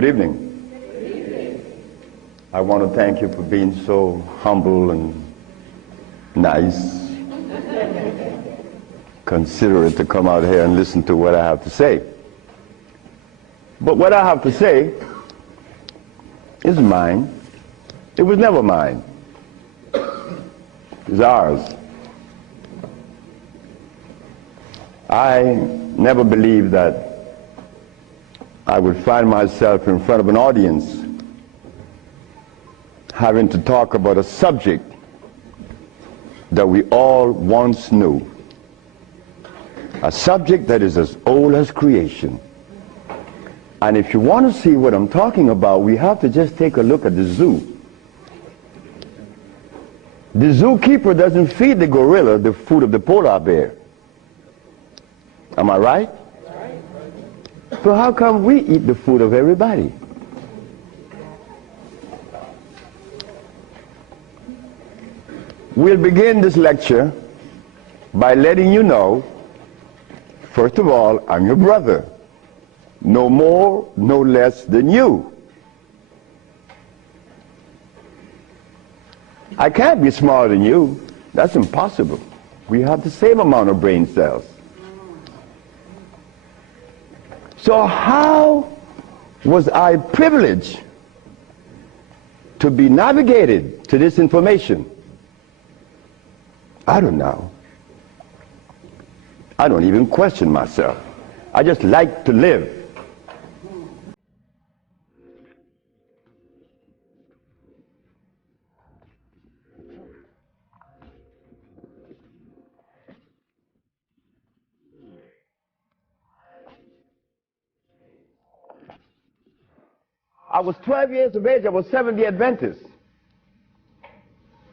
Good evening. Good evening. I want to thank you for being so humble and nice, considerate to come out here and listen to what I have to say. But what I have to say is mine. It was never mine. It's ours. I never believed that I would find myself in front of an audience having to talk about a subject that we all once knew. A subject that is as old as creation. And if you want to see what I'm talking about, we have to just take a look at the zoo. The zookeeper doesn't feed the gorilla the food of the polar bear. Am I right? So how come we eat the food of everybody? We'll begin this lecture by letting you know, first of all, I'm your brother. No more, no less than you. I can't be smarter than you. That's impossible. We have the same amount of brain cells. So how was I privileged to be navigated to this information? I don't know. I don't even question myself. I just like to live. I was 12 years of age. I was Seventh-day Adventist.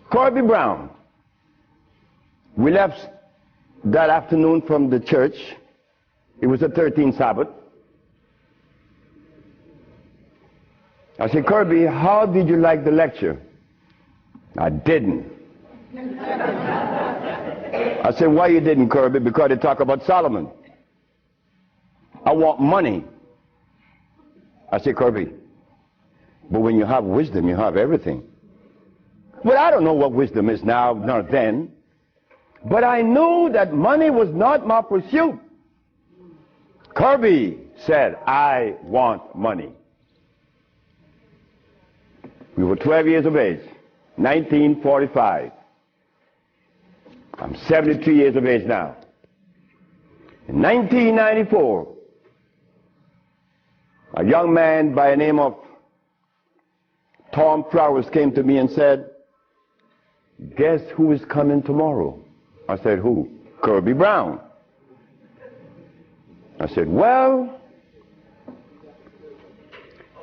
Corby Brown. We left that afternoon from the church. It was the 13th Sabbath. I said, Corby, how did you like the lecture? I didn't. I said, why you didn't, Corby? Because they talk about Solomon. I want money. I said, Corby, but when you have wisdom, you have everything. Well, I don't know what wisdom is now, nor then. But I knew that money was not my pursuit. Kirby said, I want money. We were 12 years of age, 1945. I'm 73 years of age now. In 1994, a young man by the name of Tom Flowers came to me and said, guess who is coming tomorrow? I said, who? Kirby Brown. I said, well,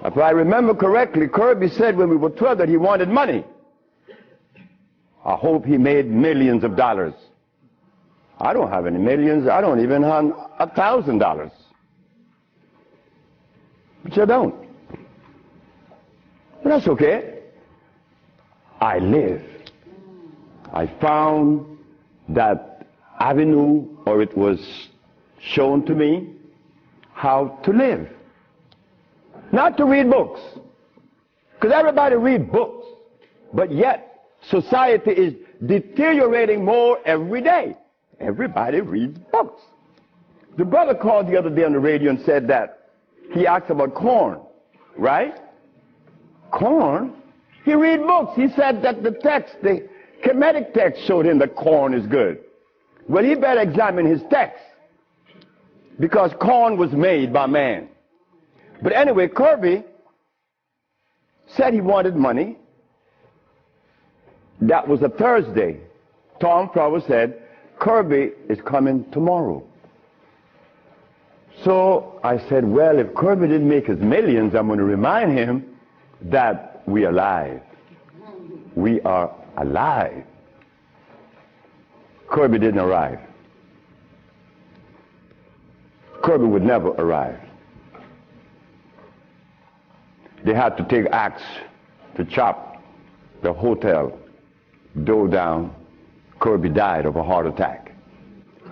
if I remember correctly, Kirby said when we were 12 that he wanted money. I hope he made millions of dollars. I don't have any millions. I don't even have $1,000. But you don't. But that's okay. I live. I found that avenue, or it was shown to me how to live. Not to read books, because everybody reads books, but yet society is deteriorating more every day. Everybody reads books. The brother called the other day on the radio and said that he asked about corn, right? Corn? He read books. He said that the text, the Kemetic text showed him that corn is good. Well, he better examine his text, because corn was made by man. But anyway, Kirby said he wanted money. That was a Thursday. Tom Flowers said, Kirby is coming tomorrow. So I said, well, if Kirby didn't make his millions, I'm going to remind him that we are alive. We are alive. Kirby didn't arrive. Kirby would never arrive. They had to take axe to chop the hotel door down. Kirby died of a heart attack.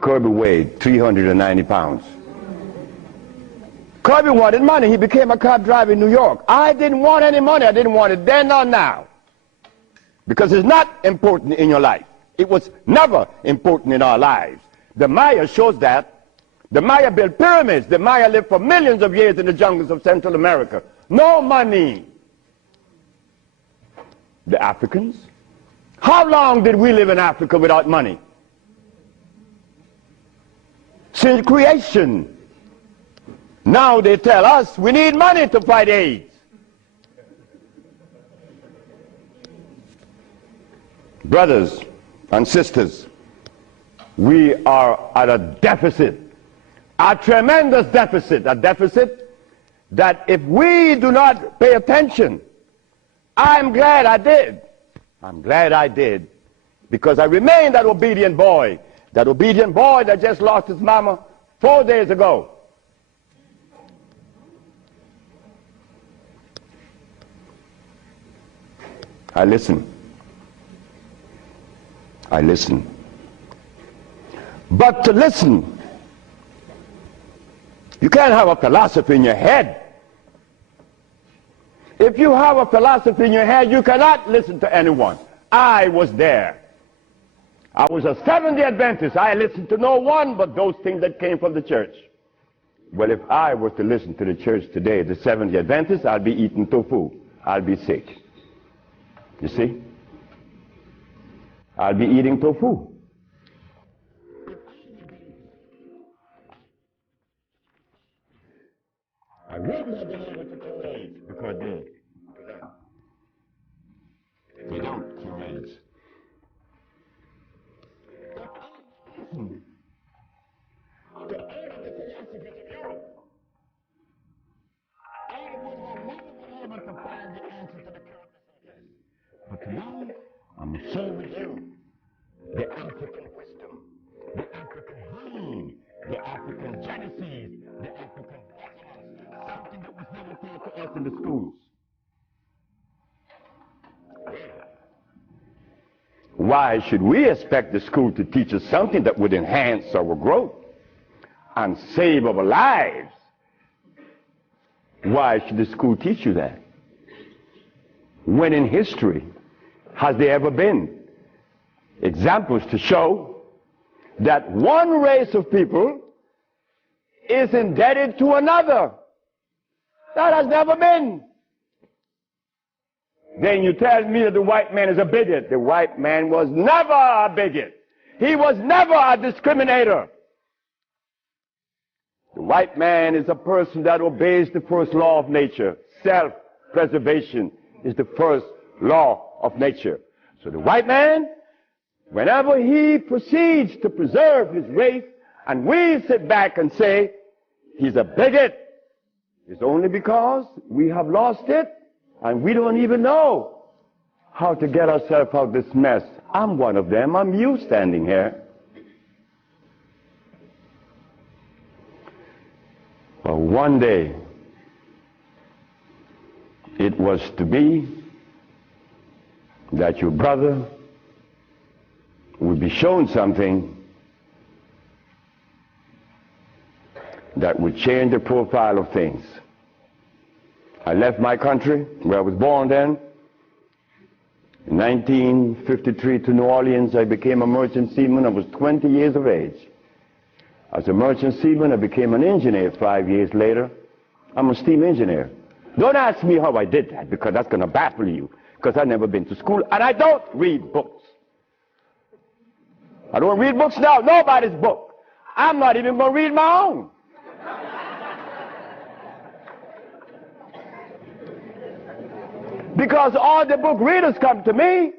Kirby weighed 390 pounds. Kirby wanted money. He became a cab driver in New York. I didn't want any money. I didn't want it then nor now. Because it's not important in your life. It was never important in our lives. The Maya shows that. The Maya built pyramids. The Maya lived for millions of years in the jungles of Central America. No money. The Africans? How long did we live in Africa without money? Since creation. Now they tell us we need money to fight AIDS. Brothers and sisters, we are at a deficit, a tremendous deficit, a deficit that if we do not pay attention, I'm glad I did. I'm glad I did, because I remain that obedient boy that just lost his mama 4 days ago. I listen. But to listen, you can't have a philosophy in your head. If you have a philosophy in your head, you cannot listen to anyone. I was there. I was a Seventh-day Adventist. I listened to no one but those things that came from the church. Well, if I was to listen to the church today, the Seventh-day Adventists, I'll be eating tofu. I'll be sick. You see? I'll be eating tofu. I would not be able to cure AIDS because they don't cure AIDS. The early philosophers of Europe, I would have never been able to find the answer to the cure. But now, I'm sharing with you the African wisdom, the African dream, the African genesis, the African blessings, something that was never taught to us in the schools. Why should we expect the school to teach us something that would enhance our growth and save our lives? Why should the school teach you that? When in history has there ever been examples to show that one race of people is indebted to another? That has never been. Then you tell me that the white man is a bigot. The white man was never a bigot. He was never a discriminator. The white man is a person that obeys the first law of nature. Self-preservation is the first law of nature. So the white man, whenever he proceeds to preserve his race, and we sit back and say he's a bigot, it's only because we have lost it and we don't even know how to get ourselves out of this mess. I'm one of them. I'm you standing here. But one day it was to be that your brother would be shown something that would change the profile of things. I left my country, where I was born then. In 1953 to New Orleans, I became a merchant seaman. I was 20 years of age. As a merchant seaman, I became an engineer 5 years later. I'm a steam engineer. Don't ask me how I did that, because that's going to baffle you, because I've never been to school, and I don't read books. I don't read books now, nobody's book. I'm not even going to read my own. Because all the book readers come to me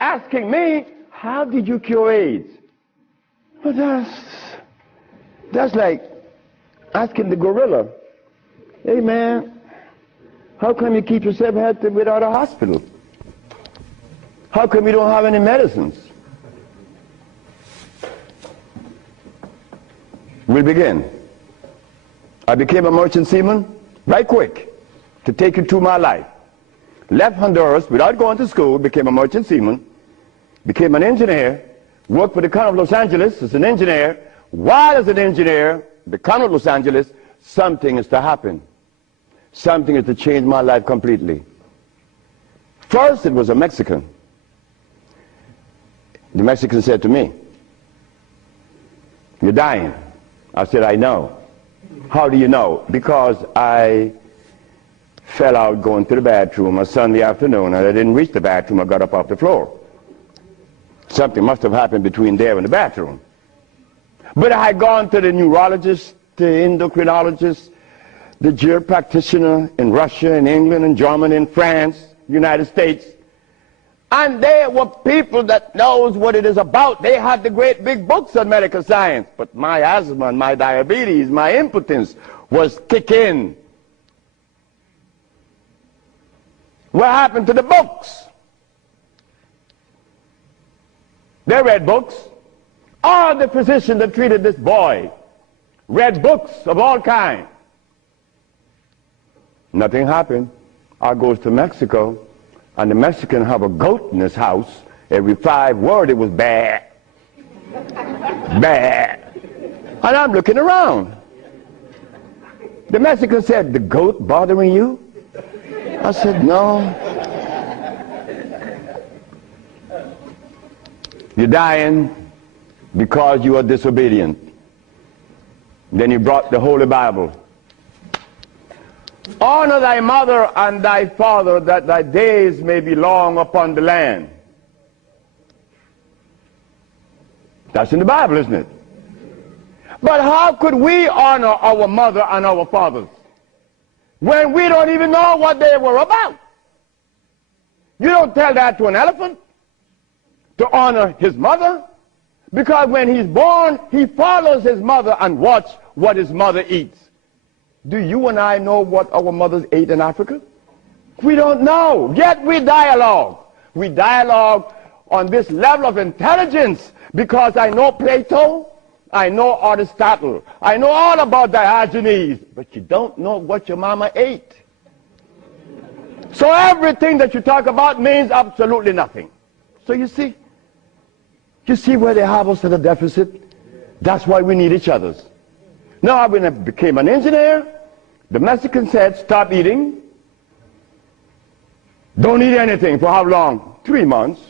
asking me, how did you cure AIDS? Well, that's like asking the gorilla, hey man, how come you keep yourself healthy without a hospital? How come you don't have any medicines? We'll begin. I became a merchant seaman right quick to take you through my life. Left Honduras without going to school, became a merchant seaman, became an engineer, worked for the County of Los Angeles as an engineer. While as an engineer, the County of Los Angeles, something is to happen. Something is to change my life completely. First, it was a Mexican. The Mexican said to me, "You're dying." I said, "I know." "How do you know?" "Because I fell out going to the bathroom a Sunday afternoon, and I didn't reach the bathroom. I got up off the floor. Something must have happened between there and the bathroom." But I had gone to the neurologist, the endocrinologist, the jail practitioner in Russia, in England, in Germany, in France, United States. And they were people that knows what it is about. They had the great big books on medical science. But my asthma and my diabetes, my impotence was kicking. What happened to the books? They read books. All the physicians that treated this boy read books of all kinds. Nothing happened. I goes to Mexico, and the Mexican have a goat in his house. Every 5 words it was bad, bad. And I'm looking around. The Mexican said, "The goat bothering you?" I said, "No." "You're dying because you are disobedient." Then he brought the Holy Bible. "Honor thy mother and thy father, that thy days may be long upon the land." That's in the Bible, isn't it? But how could we honor our mother and our fathers when we don't even know what they were about? You don't tell that to an elephant, to honor his mother, because when he's born, he follows his mother and watch what his mother eats. Do you and I know what our mothers ate in Africa? We don't know, yet we dialogue. We dialogue on this level of intelligence because I know Plato, I know Aristotle, I know all about Diogenes, but you don't know what your mama ate. So everything that you talk about means absolutely nothing. So you see where they have us at a deficit? That's why we need each other's. Now, when I became an engineer, the Mexican said, "Stop eating. Don't eat anything." For how long? 3 months.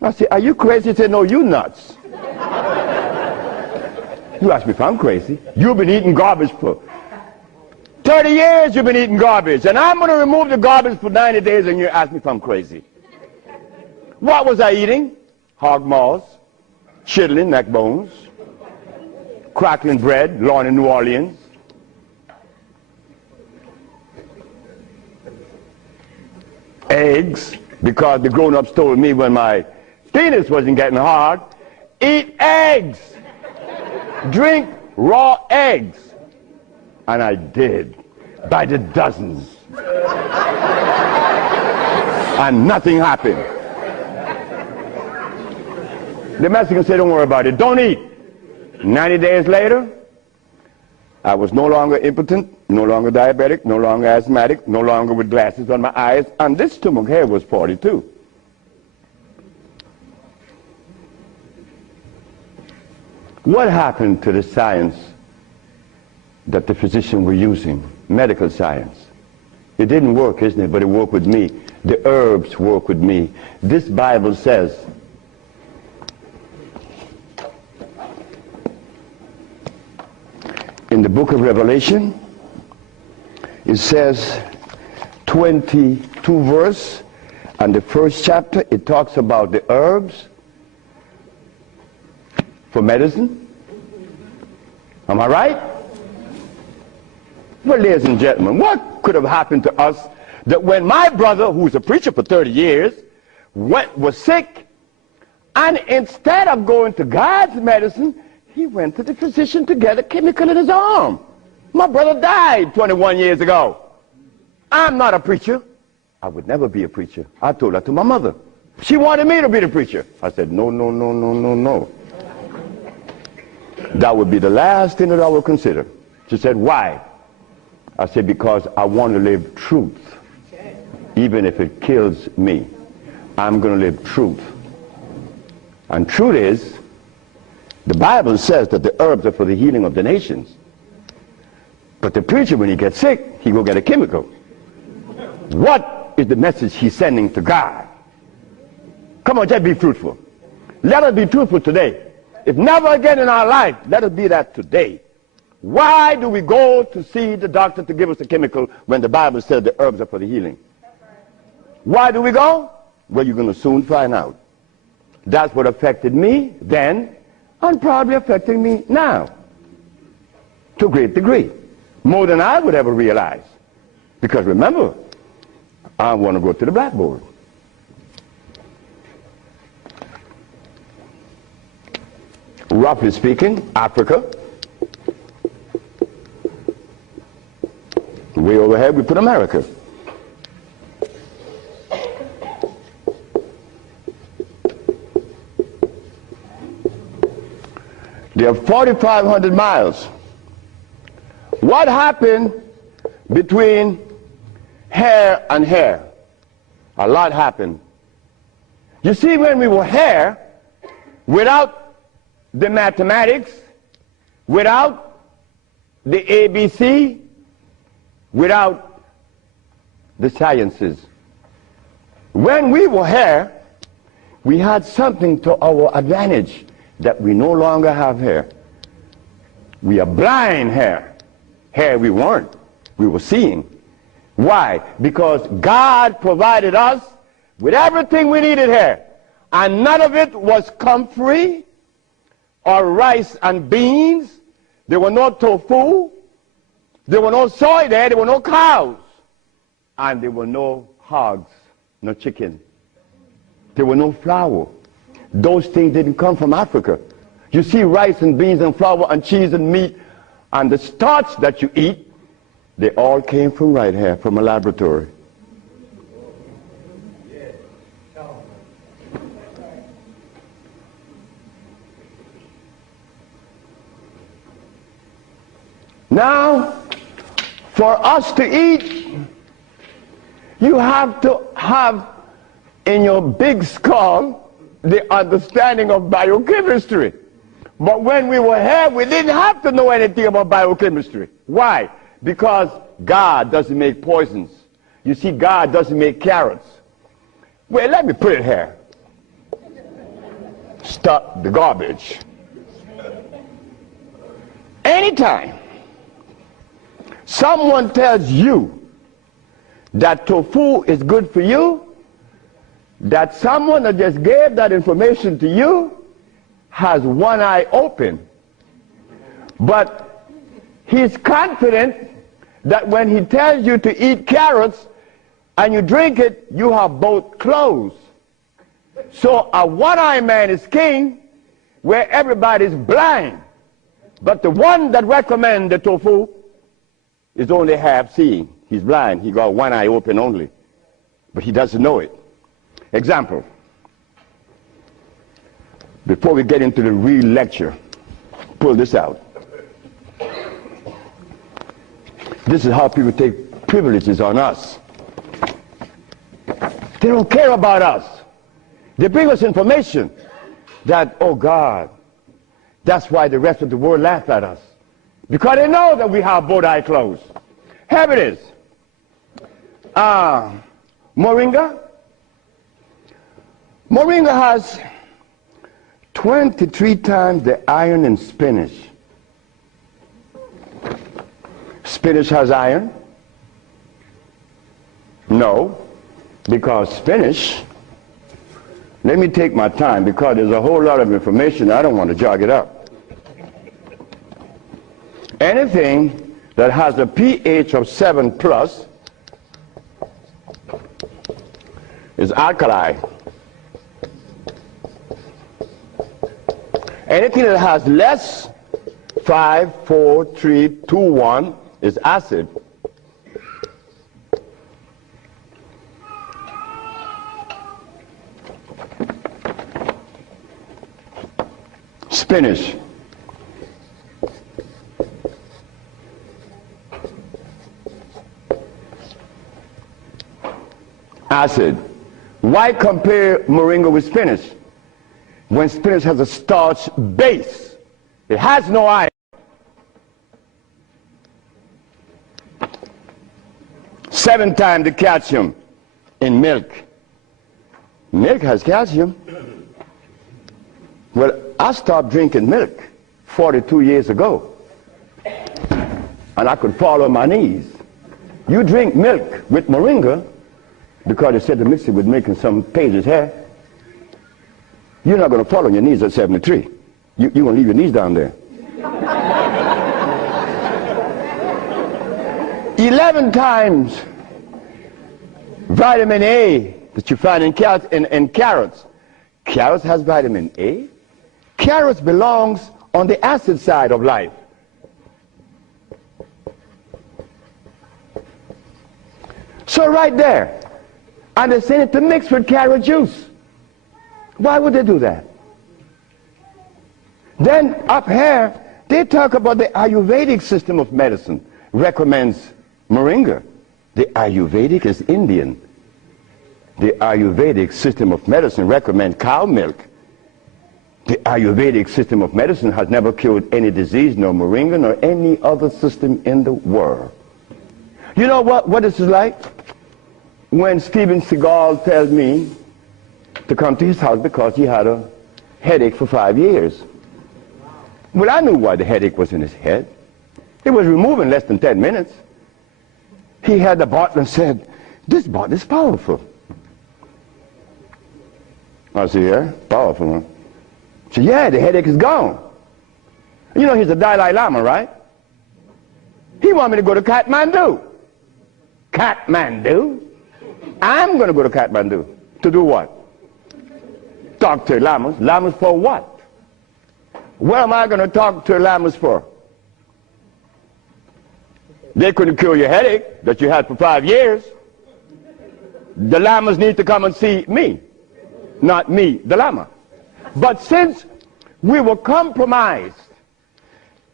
I said, "Are you crazy?" He said, "No, you nuts." You ask me if I'm crazy. You've been eating garbage for 30 years. You've been eating garbage. And I'm going to remove the garbage for 90 days, and you ask me if I'm crazy. What was I eating? Hog maws, chitlin, neck bones, crackling bread, Lorne in New Orleans. Eggs, because the grown-ups told me when my penis wasn't getting hard, eat eggs, drink raw eggs. And I did, by the dozens. And nothing happened. The Mexican said, "Don't worry about it, don't eat." 90 days later, I was no longer impotent, no longer diabetic, no longer asthmatic, no longer with glasses on my eyes, and this stomach hair was 42. What happened to the science that the physicians were using, medical science? It didn't work, isn't it? But it worked with me. The herbs work with me. This Bible says, in the book of Revelation, it says 22 verse, and the first chapter, it talks about the herbs for medicine. Am I right? Well, ladies and gentlemen, what could have happened to us that when my brother, who's a preacher for 30 years, was sick, and instead of going to God's medicine, he went to the physician to get a chemical in his arm. My brother died 21 years ago. I'm not a preacher. I would never be a preacher. I told that to my mother. She wanted me to be the preacher. I said, no, no, no, no, no, no. That would be the last thing that I would consider. She said, "Why?" I said, "Because I want to live truth. Even if it kills me, I'm going to live truth." And truth is, the Bible says that the herbs are for the healing of the nations. But the preacher, when he gets sick, he go get a chemical. What is the message he's sending to God? Come on, just be fruitful. Let us be truthful today. If never again in our life, let us be that today. Why do we go to see the doctor to give us a chemical when the Bible says the herbs are for the healing? Why do we go? Well, you're going to soon find out. That's what affected me then and probably affecting me now to a great degree. More than I would ever realize. Because remember, I want to go to the blackboard. Roughly speaking, Africa. Way overhead we put America. They are 4,500 miles. What happened between here and here? A lot happened. You see, when we were here, without the mathematics, without the ABC, without the sciences, when we were here, we had something to our advantage that we no longer have here. We are blind here. Here we weren't. We were seeing. Why? Because God provided us with everything we needed here. And none of it was comfrey or rice and beans. There were no tofu. There were no soy there. There were no cows. And there were no hogs, no chicken. There were no flour. Those things didn't come from Africa. You see, rice and beans and flour and cheese and meat and the starch that you eat, they all came from right here, from a laboratory. Now, for us to eat, you have to have in your big skull the understanding of biochemistry. But when we were here, we didn't have to know anything about biochemistry. Why? Because God doesn't make poisons. You see, God doesn't make carrots. Well, let me put it here. Stop the garbage. Anytime someone tells you that tofu is good for you, that someone that just gave that information to you has one eye open. But he's confident that when he tells you to eat carrots and you drink it, you have both closed. So a one-eyed man is king where everybody's blind. But the one that recommends the tofu is only half seeing. He's blind. He got one eye open only. But he doesn't know it. Example. Before we get into the real lecture, pull this out. This is how people take privileges on us. They don't care about us. They bring us information that, oh God, that's why the rest of the world laugh at us. Because they know that we have both eyes closed. Here it is. Moringa. Moringa has 23 times the iron in spinach. Spinach has iron? No, because spinach, let me take my time because there's a whole lot of information. I don't want to jog it up. Anything that has a pH of 7 plus is alkali. Anything that has less, 5, 4, 3, 2, 1, is acid. Spinach. Acid. Why compare moringa with spinach? When spinach has a starch base, it has no iron. 7 times the calcium in milk. Milk has calcium. Well, I stopped drinking milk 42 years ago, and I could fall on my knees. You drink milk with moringa, because they said to mix it with milk and some pages hair, you're not going to fall on your knees at 73. You're going to leave your knees down there. 11 times vitamin A that you find in carrots. Carrots has vitamin A. Carrots belongs on the acid side of life. So right there, and they send it to mix with carrot juice. Why would they do that? Then up here, they talk about the Ayurvedic system of medicine recommends moringa. The Ayurvedic is Indian. The Ayurvedic system of medicine recommends cow milk. The Ayurvedic system of medicine has never cured any disease, nor moringa, nor any other system in the world. You know what this is like? When Steven Seagal tells me to come to his house because he had a headache for 5 years. Well, I knew why the headache was in his head. It was removed in less than 10 minutes. He had the bottle and said, "This bottle is powerful." I said, "Yeah, powerful, huh?" He said, "Yeah, the headache is gone." You know, he's a Dalai Lama, right? He wanted me to go to Kathmandu. Kathmandu? I'm going to go to Kathmandu. To do what? Talk to lamas. Lamas for what? What am I going to talk to lamas for? They couldn't cure your headache that you had for 5 years. The lamas need to come and see me, not me, the lama. But since we were compromised,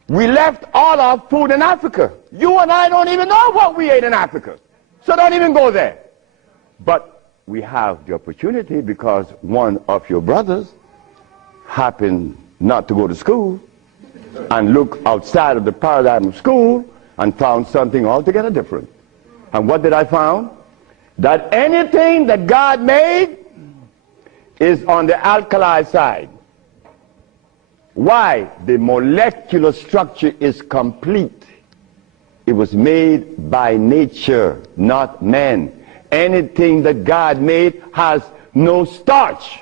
we left all our food in Africa. You and I don't even know what we ate in Africa. So don't even go there. But we have the opportunity because one of your brothers happened not to go to school and look outside of the paradigm of school and found something altogether different. And what did I find? That anything that God made is on the alkali side. Why? The molecular structure is complete. It was made by nature, not man. Anything that God made has no starch.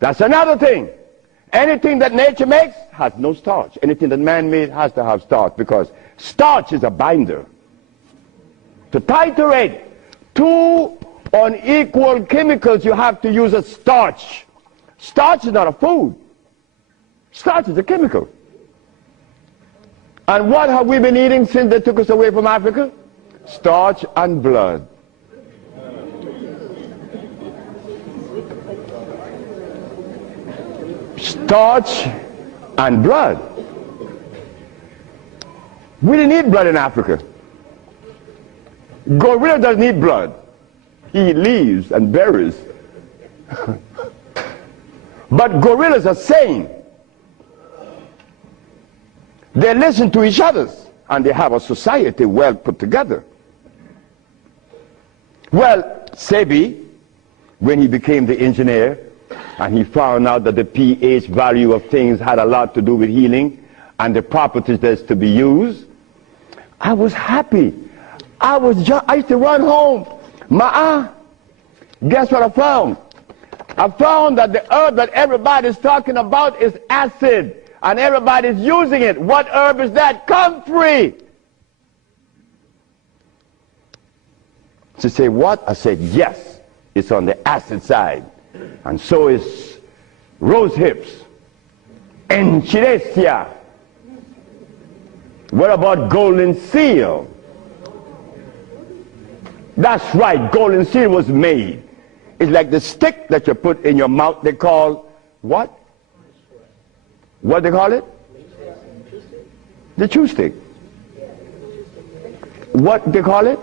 That's another thing. Anything that nature makes has no starch. Anything that man made has to have starch, because starch is a binder. To titrate two unequal chemicals, you have to use a starch. Starch is not a food. Starch is a chemical. And what have we been eating since they took us away from Africa? Starch and blood. Starch and blood. We didn't eat blood in Africa. Gorilla doesn't eat blood. He eats leaves and berries. But gorillas are sane. They listen to each other, and they have a society well put together. Well, Sebi, when he became the engineer, and he found out that the pH value of things had a lot to do with healing and the properties that's to be used, I was happy. I used to run home. Guess what I found? I found that the herb that everybody's talking about is acid, and everybody's using it. What herb is that? Comfrey. She said, what? I said, yes, it's on the acid side. And so is rose hips, enchirecia. What about golden seal? That's right, golden seal was made. It's like the stick that you put in your mouth. They call what? What they call it? The chew stick. What they call it?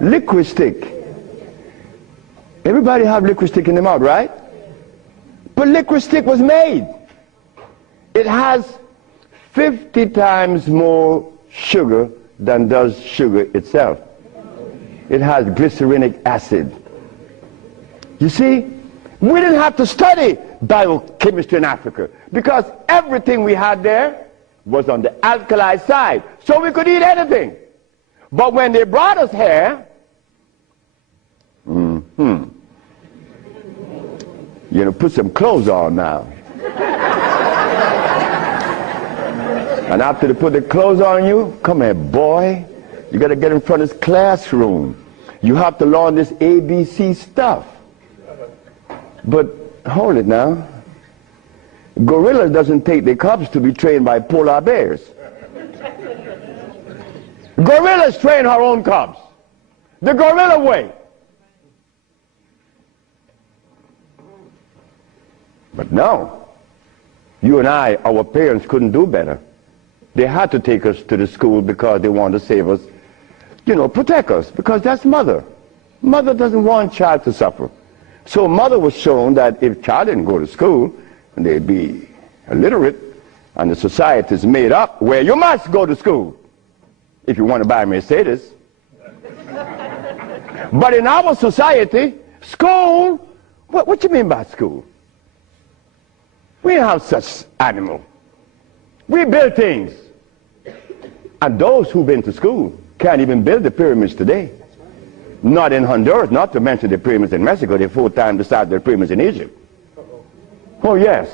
Liquid stick. Everybody have liquid stick in their mouth, right? But liquid stick was made. It has 50 times more sugar than does sugar itself. It has glycerinic acid. You see, we didn't have to study biochemistry in Africa because everything we had there was on the alkali side, so we could eat anything. But when they brought us here, you know, put some clothes on now. And after they put the clothes on you, come here, boy, you got to get in front of this classroom. You have to learn this ABC stuff. But hold it now. Gorillas doesn't take their cubs to be trained by polar bears. Gorillas train her own cubs. The gorilla way. But no. You and I, our parents couldn't do better. They had to take us to the school because they wanted to save us, you know, protect us, because that's mother. Mother doesn't want child to suffer. So mother was shown that if child didn't go to school, they'd be illiterate, and the society is made up where you must go to school if you want to buy a Mercedes. But in our society, school, what you mean by school? We don't have such animal. We build things. And those who've been to school can't even build the pyramids today. Not in Honduras, not to mention the pyramids in Mexico. They're 4 times the size of the pyramids in Egypt. Oh yes.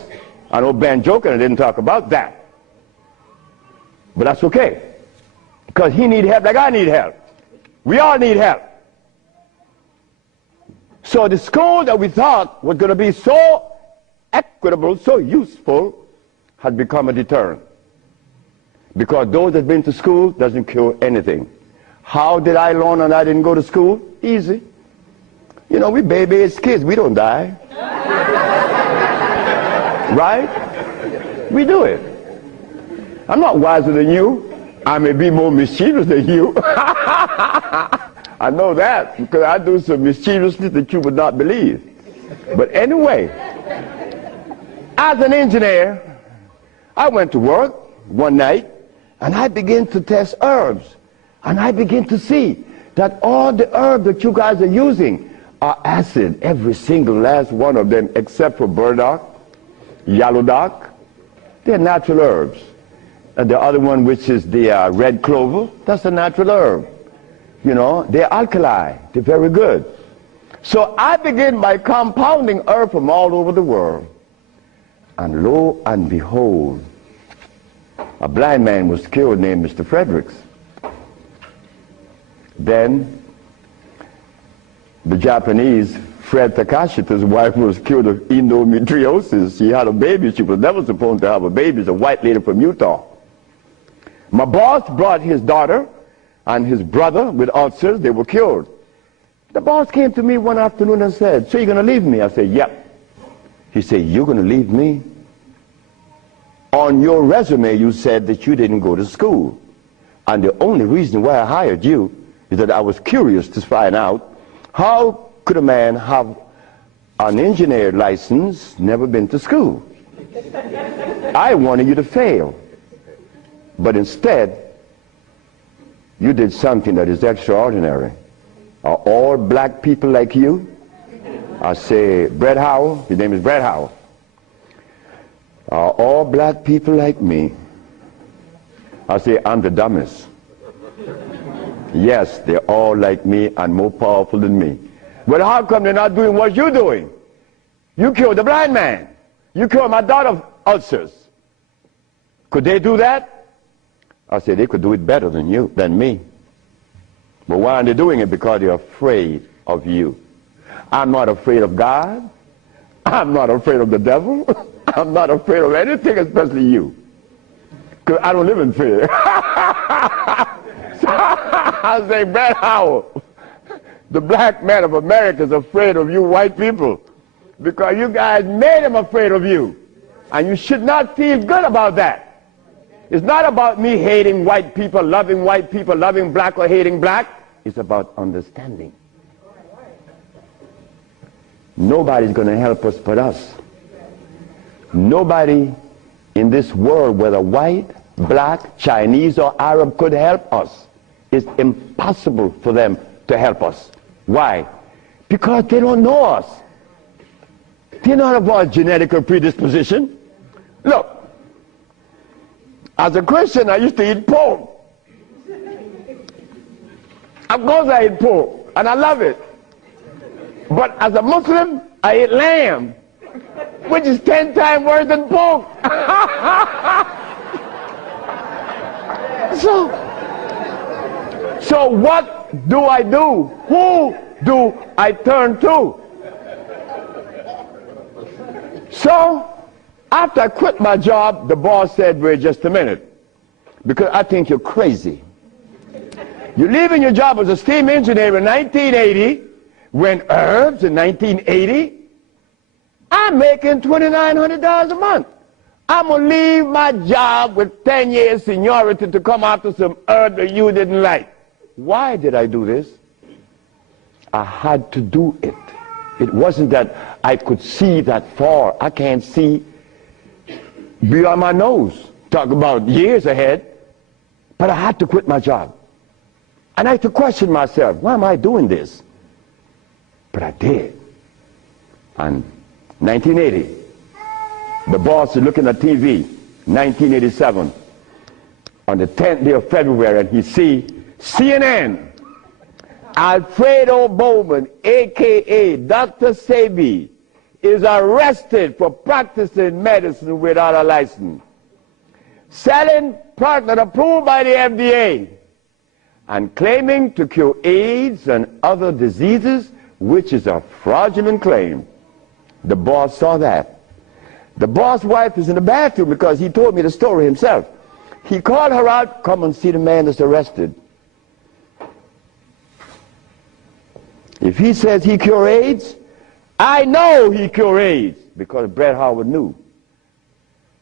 I know Ben Joker didn't talk about that. But that's okay. Because he needs help like I need help. We all need help. So the school that we thought was going to be so equitable, so useful, has become a deterrent. Because those that have been to school doesn't cure anything. How did I learn and I didn't go to school? Easy. You know, we baby-aged kids, we don't die. Right? We do it. I'm not wiser than you. I may be more mischievous than you. I know that because I do some mischievousness that you would not believe. But anyway, as an engineer, I went to work one night and I began to test herbs. And I began to see that all the herbs that you guys are using are acid, every single last one of them, except for burdock, yellow dock. They're natural herbs. And the other one, which is the red clover, that's a natural herb. You know, they're alkali. They're very good. So I began by compounding herbs from all over the world. And lo and behold, a blind man was killed named Mr. Fredericks. Then the Japanese, Fred Takashita's wife, was killed of endometriosis. She had a baby. She was never supposed to have a baby. It's a white lady from Utah. My boss brought his daughter and his brother with ulcers. They were killed. The boss came to me one afternoon and said, "So you're going to leave me?" I said, "Yep." He said, "You're going to leave me? On your resume, you said that you didn't go to school. And the only reason why I hired you is that I was curious to find out how could a man have an engineer license, never been to school. I wanted you to fail. But instead, you did something that is extraordinary. Are all black people like you?" I say, "Brett Howell," his name is Brett Howell. "Are all black people like me?" I say, "I'm the dumbest." "Yes, they're all like me and more powerful than me." "But how come they're not doing what you're doing? You killed the blind man. You killed my daughter's ulcers. Could they do that?" I said, "They could do it better than you, than me. But why aren't they doing it? Because they're afraid of you." I'm not afraid of God. I'm not afraid of the devil. I'm not afraid of anything, especially you. Because I don't live in fear. So I say, "Brett Howell, the black man of America is afraid of you white people because you guys made him afraid of you. And you should not feel good about that. It's not about me hating white people, loving black or hating black. It's about understanding. Nobody's going to help us but us. Nobody in this world, whether white, black, Chinese, or Arab, could help us it's impossible for them to help us. Why? Because they don't know us. They don't have our genetic predisposition. Look, as a Christian, I used to eat pork. Of course I eat pork, and I love it. But as a Muslim, I eat lamb, which is 10 times worse than pork. So what do I do? Who do I turn to? So after I quit my job, the boss said, wait just a minute, because I think you're crazy. You're leaving your job as a steam engineer in 1980, when herbs in 1980, I'm making $2,900 a month. I'm going to leave my job with 10 years seniority to come after some herb that you didn't like. Why did I do this? I had to do it. It wasn't that I could see that far. I can't see beyond my nose. Talk about years ahead. But I had to quit my job. And I had to question myself, why am I doing this? But I did. And 1980, the boss is looking at TV, 1987, on the 10th day of February, and he see CNN, Alfredo Bowman, a.k.a. Dr. Sebi, is arrested for practicing medicine without a license, selling product approved by the FDA, and claiming to cure AIDS and other diseases, which is a fraudulent claim. The boss saw that. The boss' wife is in the bathroom because he told me the story himself. He called her out, come and see the man that's arrested. If he says he cure AIDS, I know he cure AIDS, because Bret Howard knew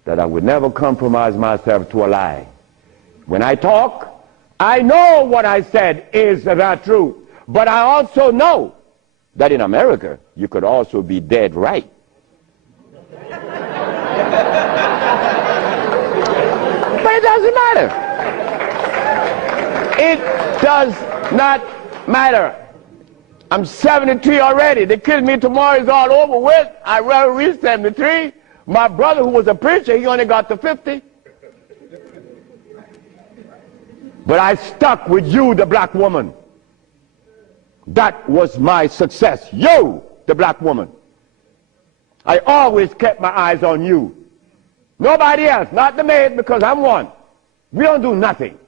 that I would never compromise myself to a lie. When I talk, I know what I said is the truth, but I also know that in America, you could also be dead right. But it doesn't matter. It does not matter. I'm 73 already. They kill me tomorrow, it's all over with. I rather reach 73. My brother, who was a preacher, he only got to 50. But I stuck with you, the black woman. That was my success. You, the black woman. I always kept my eyes on you. Nobody else, not the maid, because I'm one. We don't do nothing.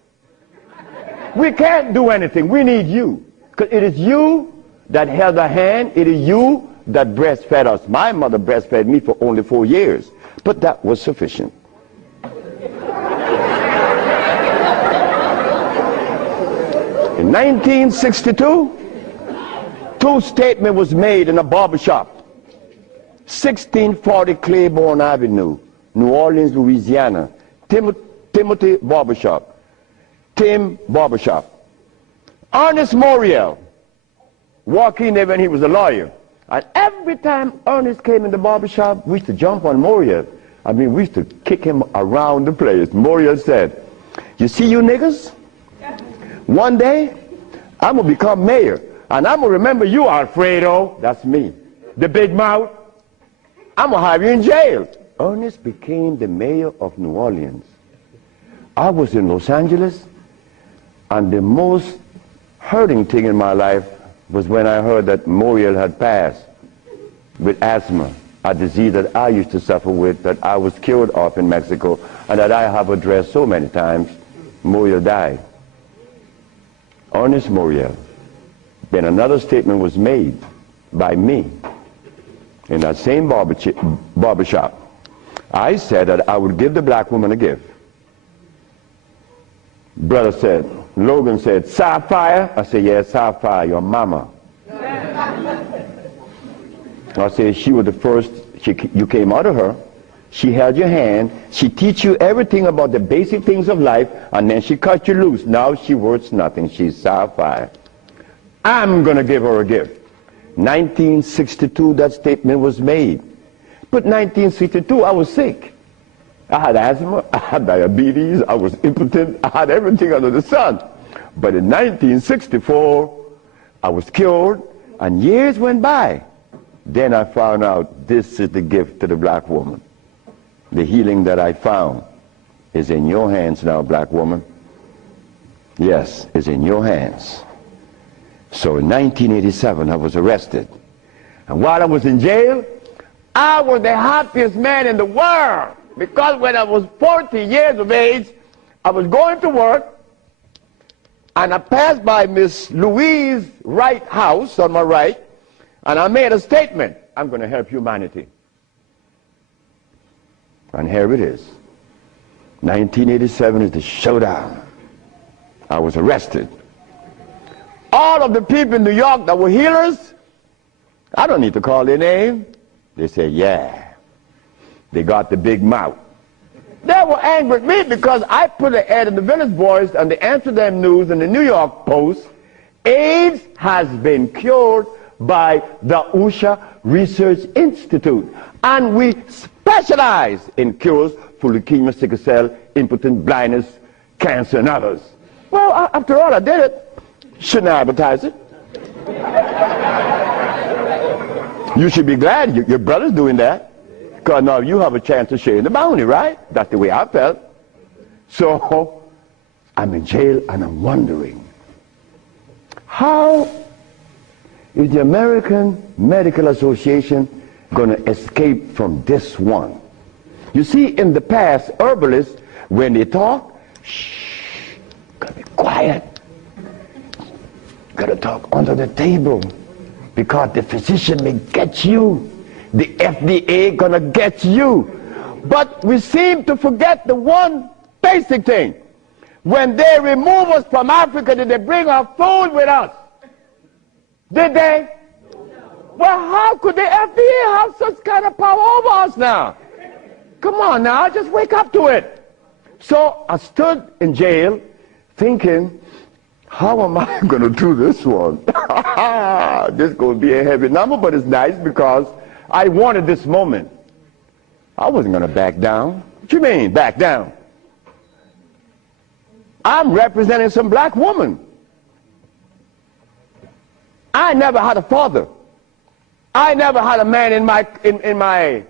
We can't do anything. We need you. Because it is you that held our hand. It is you that breastfed us. My mother breastfed me for only 4 years. But that was sufficient. In 1962, two statements was made in a barbershop. 1640 Claiborne Avenue, New Orleans, Louisiana. Timothy Barbershop. Tim Barbershop. Ernest Moriel walked in there when he was a lawyer. And every time Ernest came in the barbershop, we used to jump on Moriel. I mean, we used to kick him around the place. Moriel said, you see you niggas? One day, I'm going to become mayor. And I'm going to remember you, Alfredo. That's me. The big mouth. I'm going to have you in jail. Ernest became the mayor of New Orleans. I was in Los Angeles, and the most hurting thing in my life was when I heard that Moriel had passed with asthma, a disease that I used to suffer with, that I was cured of in Mexico, and that I have addressed so many times. Moriel died. Ernest Moriel. Then another statement was made by me in that same barbershop. I said that I would give the black woman a gift. Brother said, Logan said, Sapphire? I said, yes, Sapphire, your mama. I said, she was the first, you came out of her, she held your hand, she teach you everything about the basic things of life, and then she cut you loose. Now she worth nothing, she's Sapphire. I'm going to give her a gift. 1962, that statement was made. But 1962, I was sick. I had asthma, I had diabetes, I was impotent, I had everything under the sun. But in 1964, I was cured, and years went by. Then I found out this is the gift to the black woman. The healing that I found is in your hands now, black woman. Yes, it's in your hands. So in 1987, I was arrested. And while I was in jail, I was the happiest man in the world. Because when I was 40 years of age, I was going to work, and I passed by Miss Louise Wright's house on my right, and I made a statement: I'm going to help humanity. And here it is. 1987 is the showdown. I was arrested. All of the people in New York that were healers, I don't need to call their name. They say, yeah, they got the big mouth. They were angry with me because I put an ad in the Village Voice and the Amsterdam News and the New York Post. AIDS has been cured by the USHA Research Institute. And we specialize in cures for leukemia, sickle cell, impotence, blindness, cancer, and others. Well, after all, I did it. Shouldn't I advertise it? You should be glad your brother's doing that. Because now you have a chance to share in the bounty, right? That's the way I felt. So I'm in jail and I'm wondering, how is the American Medical Association going to escape from this one? You see, in the past, herbalists, when they talk, shh, gotta be quiet. Gotta talk under the table, because the physician may get you. The FDA gonna get you. But we seem to forget the one basic thing. When they remove us from Africa, did they bring our food with us? Did they? Well, how could the FDA have such kind of power over us now? Come on now, just wake up to it. So I stood in jail thinking, how am I going to do this one? This is going to be a heavy number, but it's nice because I wanted this moment. I wasn't going to back down. What you mean, back down? I'm representing some black woman. I never had a father. I never had a man in my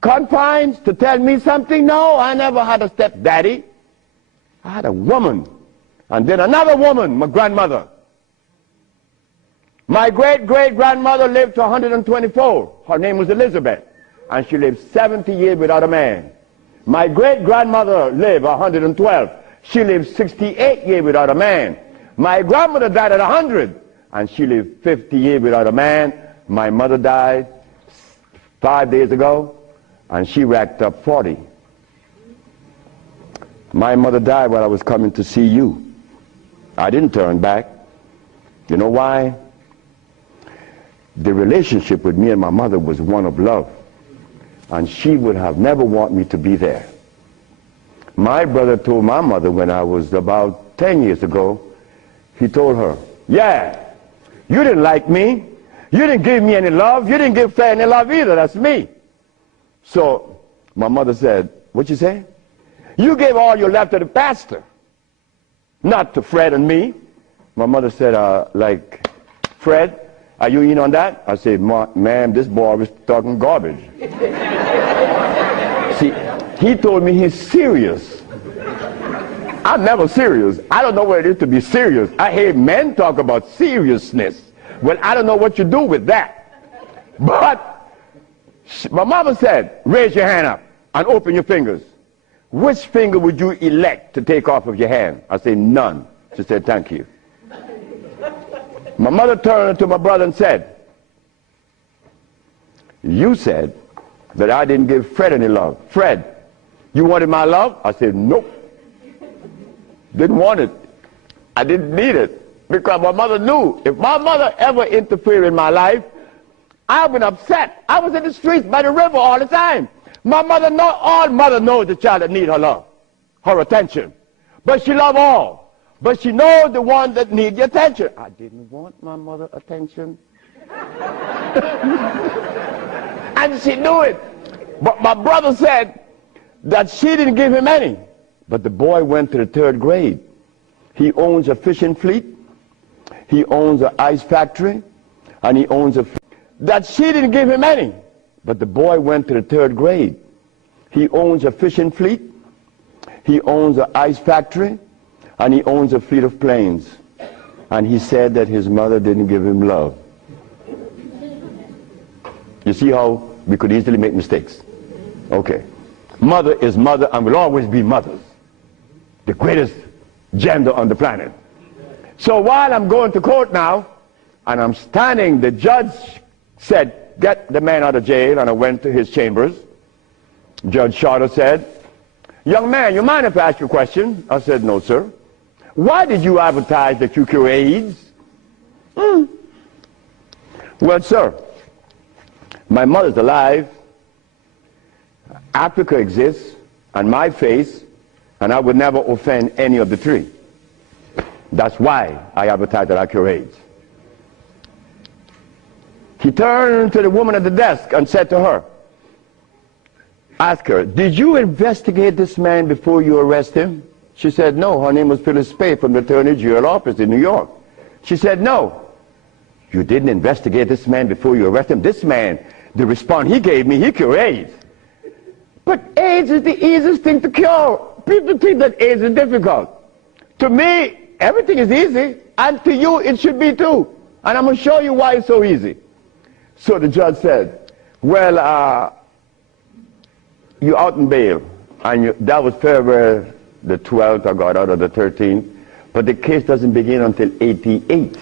confines to tell me something. No, I never had a stepdaddy. I had a woman. And then another woman, my grandmother. My great-great-grandmother lived to 124. Her name was Elizabeth. And she lived 70 years without a man. My great-grandmother lived 112. She lived 68 years without a man. My grandmother died at 100. And she lived 50 years without a man. My mother died 5 days ago. And she racked up 40. My mother died while I was coming to see you. I didn't turn back. You know why? The relationship with me and my mother was one of love. And she would have never wanted me to be there. My brother told my mother when I was about 10 years ago, he told her, yeah, you didn't like me. You didn't give me any love. You didn't give Fred any love either. That's me. So my mother said, what you say? You gave all your love to the pastor, not to Fred and me. My mother said, like, Fred, are you in on that? I said, ma'am, this boy was talking garbage. See, he told me he's serious. I'm never serious. I don't know what it is to be serious. I hear men talk about seriousness. Well, I don't know what you do with that. But my mama said, raise your hand up and open your fingers. Which finger would you elect to take off of your hand? I said, none. She said, thank you. My mother turned to my brother and said, you said that I didn't give Fred any love. Fred, you wanted my love? I said, nope. Didn't want it. I didn't need it. Because my mother knew if my mother ever interfered in my life, I've been upset. I was in the streets by the river all the time. My mother knows, all mother knows the child that needs her love, her attention. But she loves all. But she knows the one that needs the attention. I didn't want my mother attention. And she knew it. But my brother said that she didn't give him any. But the boy went to the 3rd grade. He owns a fishing fleet. He owns an ice factory. And he owns a... That she didn't give him any. But the boy went to the 3rd grade. He owns a fishing fleet. He owns an ice factory. And he owns a fleet of planes. And he said that his mother didn't give him love. You see how we could easily make mistakes? Okay. Mother is mother and will always be mothers. The greatest gender on the planet. So while I'm going to court now, and I'm standing, the judge said, get the man out of jail, and I went to his chambers. Judge Shorter said, young man, you mind if I ask you a question? I said, no, sir. Why did you advertise that you cure AIDS? Well, sir, my mother's alive, Africa exists, and my face, and I would never offend any of the three. That's why I advertise that I cure AIDS. He turned to the woman at the desk and said to her, ask her, did you investigate this man before you arrest him? She said, no. Her name was Phyllis Spade from the Attorney General office in New York. She said, no. You didn't investigate this man before you arrest him? This man, the response he gave me, he cured AIDS. But AIDS is the easiest thing to cure. People think that AIDS is difficult. To me, everything is easy, and to you it should be too. And I'm going to show you why it's so easy. So the judge said, well, you're out in bail. And that was February the 12th, I got out of the 13th. But the case doesn't begin until 88.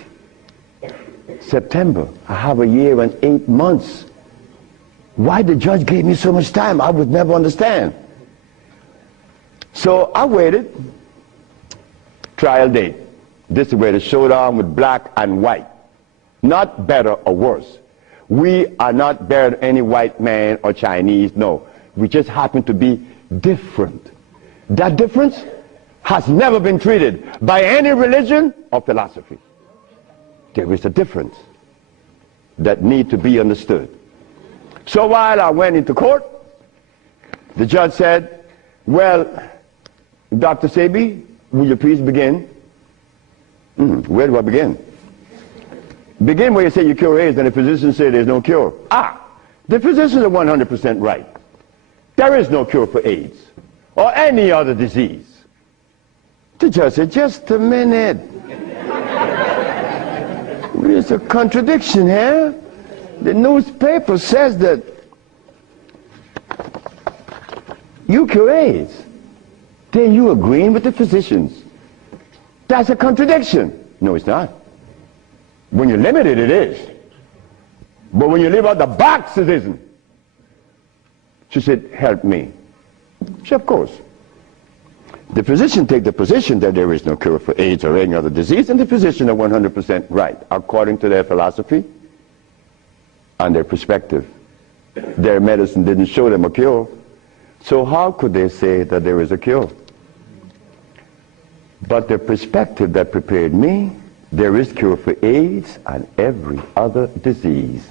September. I have a year and 8 months. Why the judge gave me so much time, I would never understand. So I waited. Trial date. This is where the showdown with black and white. Not better or worse. We are not better than any white man or Chinese, no. We just happen to be different. That difference has never been treated by any religion or philosophy. There is a difference that needs to be understood. So while I went into court, the judge said, well, Dr. Sebi, will you please begin? Where do I begin? Begin where you say you cure AIDS and the physicians say there's no cure. The physicians are 100% right. There is no cure for AIDS or any other disease. The judge said, just a minute. There's a contradiction here. The newspaper says that you cure AIDS. Then you agreeing with the physicians. That's a contradiction. No, it's not. When you're limited, it is. But when you live out the box, it isn't. She said, help me. She said, of course. The physician take the position that there is no cure for AIDS or any other disease, and the physician are 100% right, according to their philosophy and their perspective. Their medicine didn't show them a cure. So how could they say that there is a cure? But the perspective that prepared me, there is cure for AIDS and every other disease.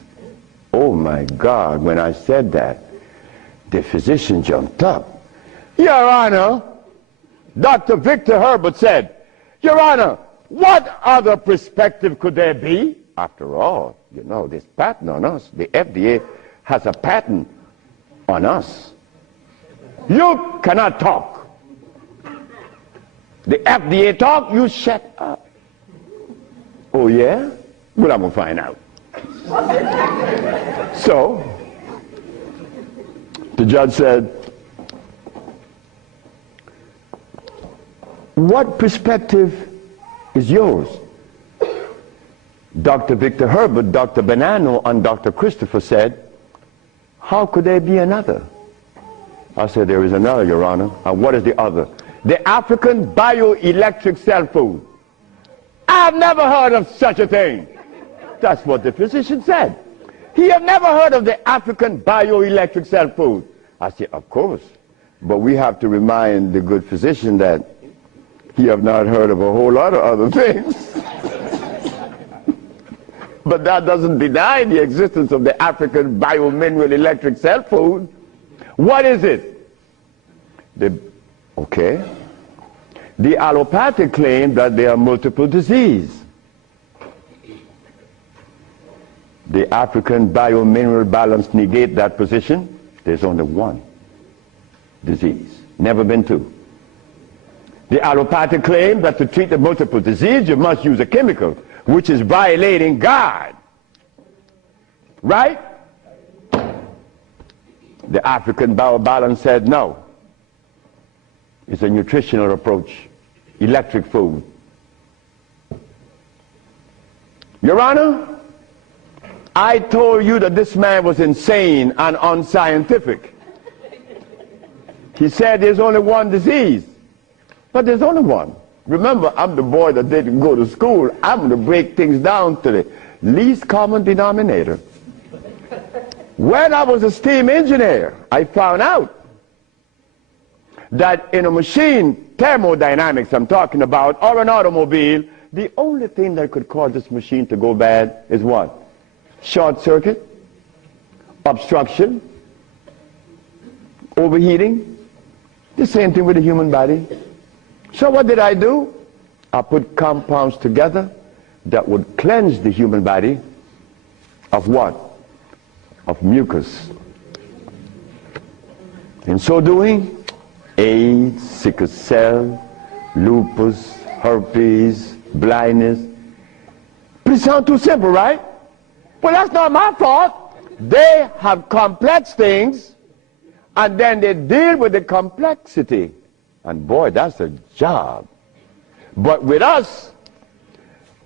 Oh my God, when I said that, the physician jumped up. Your Honor, Dr. Victor Herbert said, Your Honor, what other perspective could there be? After all, you know, this patent on us, the FDA has a patent on us. You cannot talk. The FDA talk, you shut up. Oh yeah? Well, I'm going to find out. So, the judge said, what perspective is yours? Dr. Victor Herbert, Dr. Bonanno, and Dr. Christopher said, how could there be another? I said, there is another, Your Honor. And what is the other? The African bioelectric cell food. I've never heard of such a thing. That's what the physician said. He had never heard of the African bioelectric cell food. I said, of course. But we have to remind the good physician that he have not heard of a whole lot of other things. But that doesn't deny the existence of the African biomineral electric cell food. What is it? Okay. The allopathic claim that there are multiple diseases. The African biomineral balance negate that position. There's only one disease, never been two. The allopathic claim that to treat the multiple disease you must use a chemical, which is violating God. Right? The African biobalance said no. It's a nutritional approach, electric food. Your Honor, I told you that this man was insane and unscientific. He said there's only one disease, but there's only one. Remember, I'm the boy that didn't go to school. I'm going to break things down to the least common denominator. When I was a steam engineer, I found out that in a machine, thermodynamics I'm talking about, or an automobile, the only thing that could cause this machine to go bad is what? Short circuit, obstruction, overheating. The same thing with the human body. So what did I do? I put compounds together that would cleanse the human body of what? Of mucus. In so doing, AIDS, sickle cell, lupus, herpes, blindness. But it sounds too simple, right? Well, that's not my fault. They have complex things, and then they deal with the complexity. And boy, that's a job. But with us,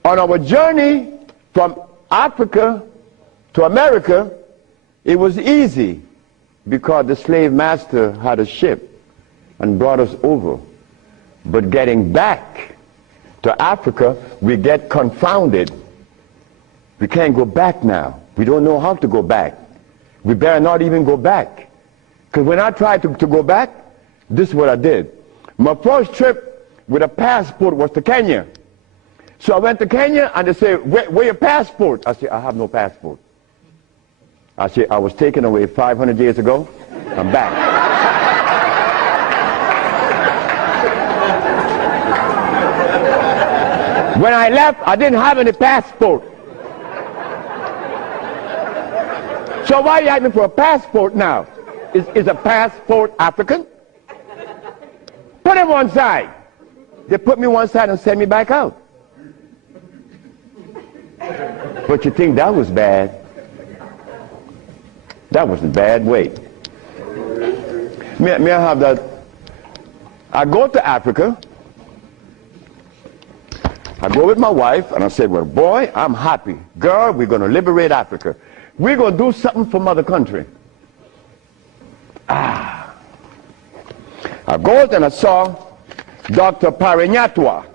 on our journey from Africa to America, it was easy because the slave master had a ship and brought us over. But getting back to Africa, we get confounded. We can't go back now. We don't know how to go back. We better not even go back. Because when I tried to go back, this is what I did. My first trip with a passport was to Kenya. So I went to Kenya and they said, where your passport? I said, I have no passport. I said, I was taken away 500 years ago. I'm back. When I left, I didn't have any passport. So why are you asking for a passport now? Is a passport African? Put him one side. They put me one side and sent me back out. But you think that was bad? That was a bad way. May I have that? I go to Africa. I go with my wife and I said, well, boy, I'm happy. Girl, we're going to liberate Africa. We're going to do something for mother country. I go and I saw Dr. Parinyatwa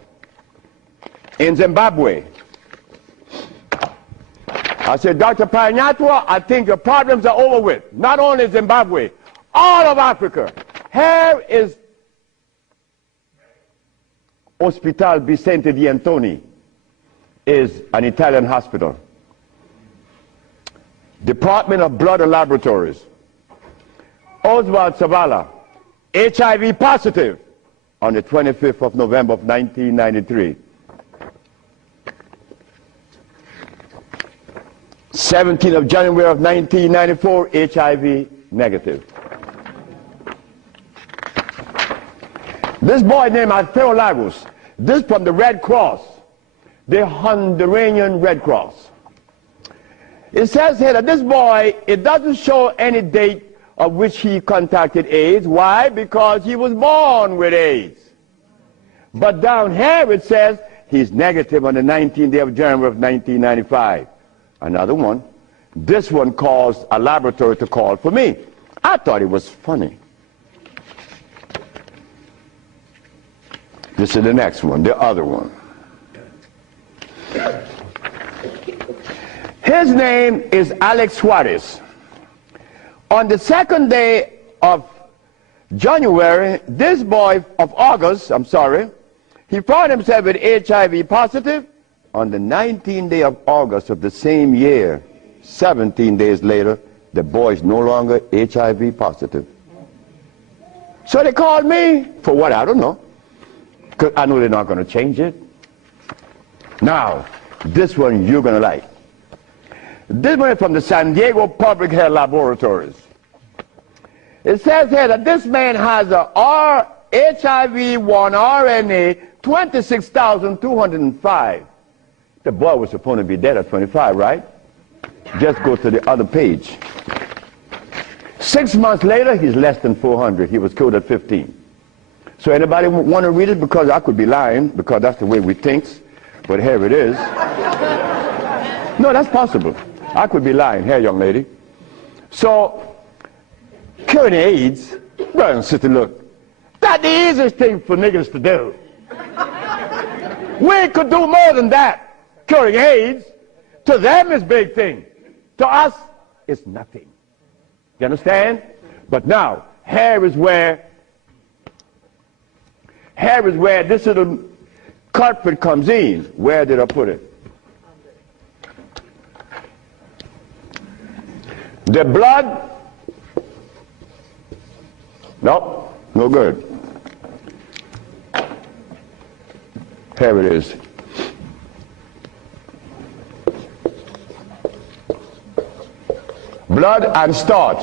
in Zimbabwe. I said, Dr. Parinyatwa, I think your problems are over with. Not only Zimbabwe, all of Africa. Here is Hospital Vicente di Antoni, is an Italian hospital. Department of Blood and Laboratories. Oswald Zavala, HIV positive on the 25th of November of 1993. 17th of January of 1994, HIV negative. This boy named Asaru Lagos, this from the Red Cross, the Honduran Red Cross. It says here that this boy, it doesn't show any date of which he contracted AIDS. Why? Because he was born with AIDS. But down here it says he's negative on the 19th day of January of 1995. Another one. This one caused a laboratory to call for me. I thought it was funny. This is the next one, the other one. His name is Alex Suarez. On the second day of January, this boy of August, he found himself with HIV positive. On the 19th day of August of the same year, 17 days later, the boy is no longer HIV positive. So they called me for what? I don't know. Because I know they're not going to change it. Now, this one you're going to like. This one is from the San Diego Public Health Laboratories. It says here that this man has a HIV-1 RNA 26,205. The boy was supposed to be dead at 25, right? Just go to the other page. 6 months later, he's less than 400. He was killed at 15. So anybody want to read it? Because I could be lying, because that's the way we think. But here it is. No, that's possible. I could be lying. Here, young lady. So, curing AIDS, brother and sister, look. That's the easiest thing for niggas to do. We could do more than that. Curing AIDS, to them is big thing. To us, it's nothing. You understand? But now, here is where this little culprit comes in. Where did I put it? The blood, nope, no good. Here it is. Blood and starch.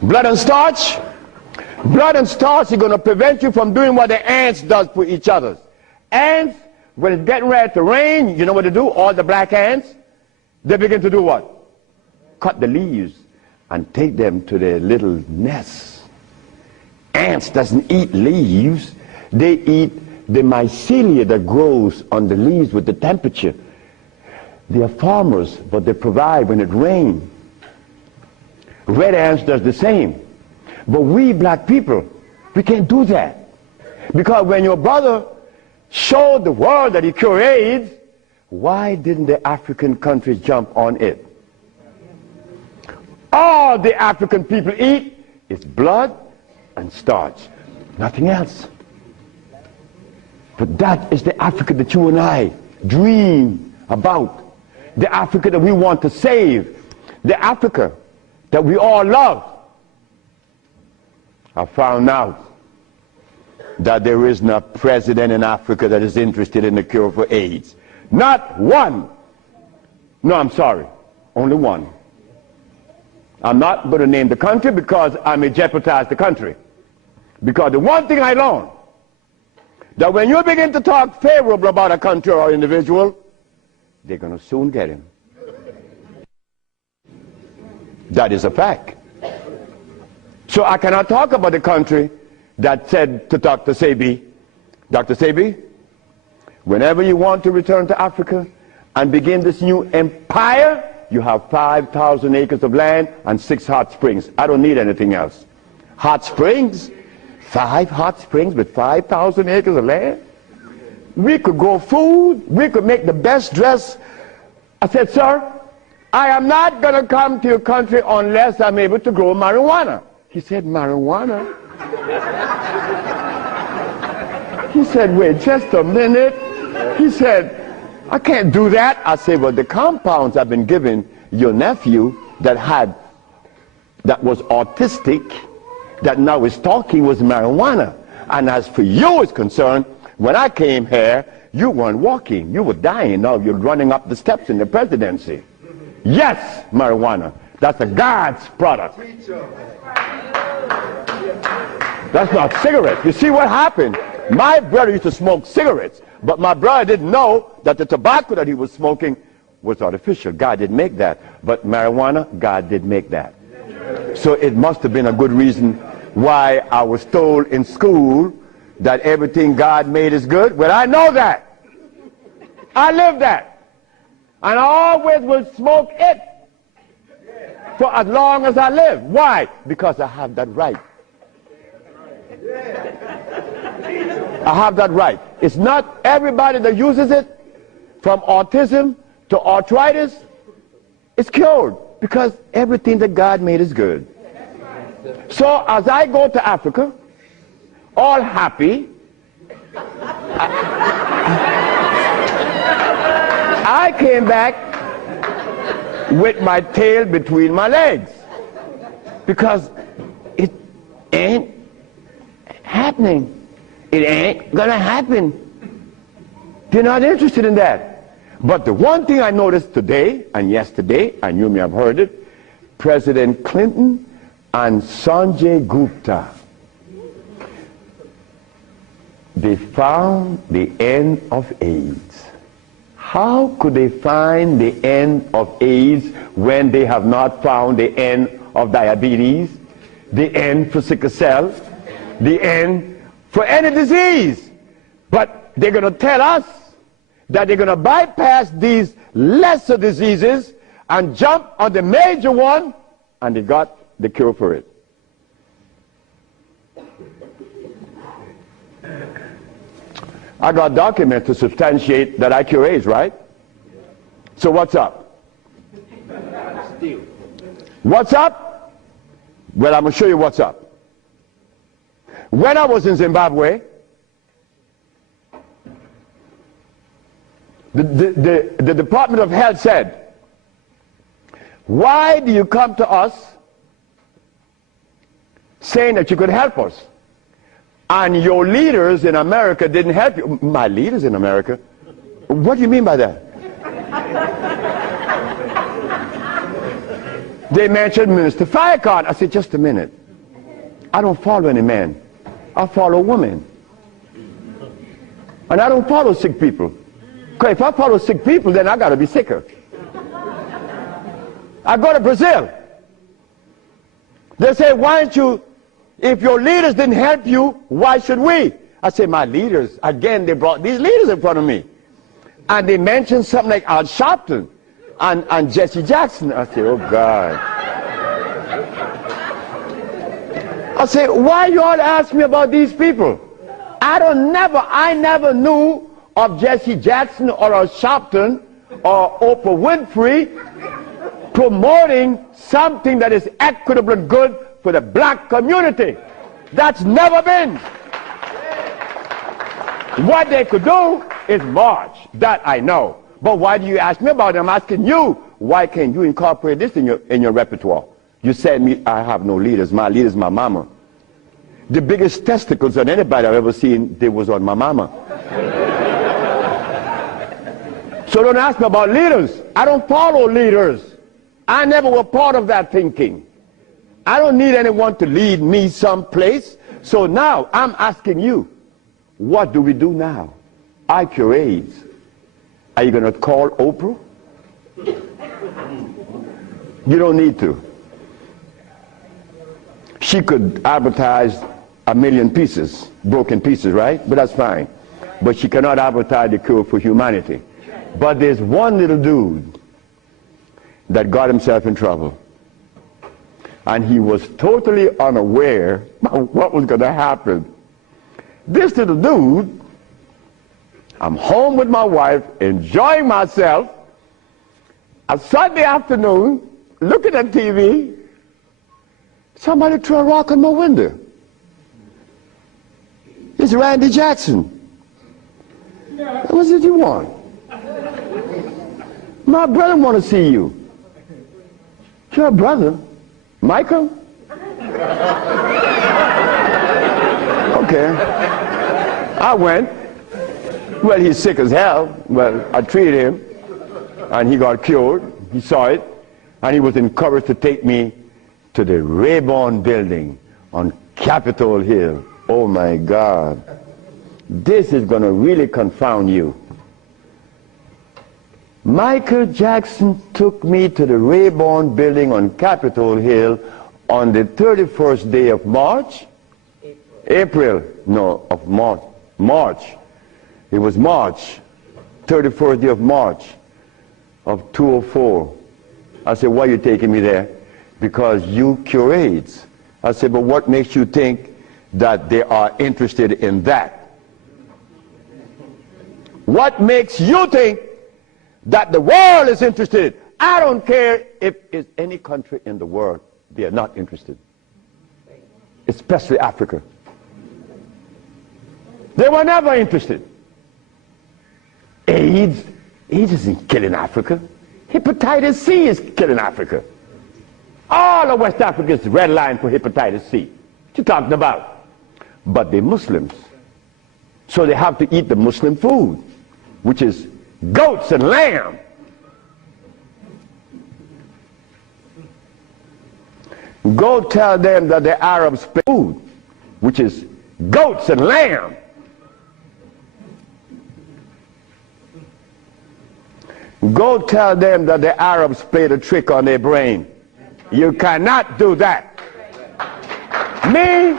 Blood and starch. Blood and starch is going to prevent you from doing what the ants does for each other. Ants, when it's getting ready to rain, you know what they do? All the black ants, they begin to do what? Cut the leaves and take them to their little nests. Ants doesn't eat leaves. They eat the mycelia that grows on the leaves with the temperature. They are farmers, but they provide when it rains. Red ants does the same. But we black people, we can't do that. Because when your brother showed the world that he cured AIDS, why didn't the African countries jump on it? All the African people eat is blood and starch, nothing else. But that is the Africa that you and I dream about. The Africa that we want to save. The Africa that we all love. I found out that there is no president in Africa that is interested in the cure for AIDS. Not one. No, I'm sorry. Only one. I'm not going to name the country because I may jeopardize the country. Because the one thing I learned, that when you begin to talk favorable about a country or individual, they're going to soon get him. That is a fact. So I cannot talk about the country that said to Dr. Sebi, Dr. Sebi, whenever you want to return to Africa and begin this new empire, you have 5,000 acres of land and 6 hot springs. I don't need anything else. Hot springs? 5 hot springs with 5,000 acres of land? We could grow food. We could make the best dress. I said, sir, I am not going to come to your country unless I'm able to grow marijuana. He said, marijuana? He said, wait just a minute. He said, I can't do that. I said, well, the compounds I've been giving your nephew that was autistic, that now is talking, was marijuana. And as for you is concerned, when I came here, you weren't walking. You were dying. Now you're running up the steps in the presidency. Yes, marijuana. That's a God's product. That's not cigarettes. You see what happened? My brother used to smoke cigarettes, but my brother didn't know that the tobacco that he was smoking was artificial. God didn't make that. But marijuana, God did make that. So it must have been a good reason why I was told in school that everything God made is good. Well, I know that. I live that. And I always will smoke it for as long as I live. Why? Because I have that right. I have that right. It's not everybody that uses it, from autism to arthritis, is cured, because everything that God made is good. So as I go to Africa, all happy, I came back with my tail between my legs, because ain't happening. It ain't gonna happen. They're not interested in that. But the one thing I noticed today and yesterday, and you may have heard it, President Clinton and Sanjay Gupta, they found the end of AIDS. How could they find the end of AIDS when they have not found the end of diabetes, the end for sickle cell, the end for any disease? But they're going to tell us that they're going to bypass these lesser diseases and jump on the major one, and they got the cure for it. I got documents to substantiate that I cure AIDS, right? So what's up? What's up? Well, I'm going to show you what's up. When I was in Zimbabwe, the Department of Health said, why do you come to us saying that you could help us? And your leaders in America didn't help you. My leaders in America? What do you mean by that? They mentioned Minister Farrakhan. I said, just a minute. I don't follow any man. I follow women. And I don't follow sick people. Because if I follow sick people, then I got to be sicker. I go to Brazil. They say, why don't you, if your leaders didn't help you, why should we? I say, my leaders, again, they brought these leaders in front of me. And they mentioned something like Al Sharpton and Jesse Jackson. I say, oh God. I say, why you all ask me about these people? I never knew of Jesse Jackson or Al Sharpton or Oprah Winfrey promoting something that is equitable and good for the black community. That's never been. What they could do is march. That I know. But why do you ask me about it? I'm asking you, why can't you incorporate this in your repertoire? You said me, I have no leaders. My leader is my mama. The biggest testicles on anybody I've ever seen, they was on my mama. So don't ask me about leaders. I don't follow leaders. I never was part of that thinking. I don't need anyone to lead me someplace. So now I'm asking you, what do we do now? I cure AIDS. Are you going to call Oprah? You don't need to. She could advertise 1 million pieces, broken pieces, right? But that's fine. But she cannot advertise the cure for humanity. But there's one little dude that got himself in trouble. And he was totally unaware of what was going to happen. This little dude, I'm home with my wife, enjoying myself, a Sunday afternoon, looking at TV, somebody threw a rock on my window. It's Randy Jackson. What did you want? My brother want to see you. Your brother? Michael? Okay. I went. Well, he's sick as hell. Well, I treated him, and he got cured. He saw it, and he was encouraged to take me to the Rayburn building on Capitol Hill. Oh my God. This is going to really confound you. Michael Jackson took me to the Rayburn building on Capitol Hill on the 31st day of March. April. No, of March. March. It was March. 31st day of March of 2004. I said, why are you taking me there? Because you cure AIDS. I said, but what makes you think that they are interested in that? What makes you think that the world is interested? I don't care if it's any country in the world, they are not interested. Especially Africa. They were never interested. AIDS isn't killing Africa. Hepatitis C is killing Africa. All of West Africa is red line for hepatitis C. you talking about? But they're Muslims. So they have to eat the Muslim food, which is goats and lamb. Go tell them that the Arabs play food, which is goats and lamb. Go tell them that the Arabs played a trick on their brain. You cannot do that. Me,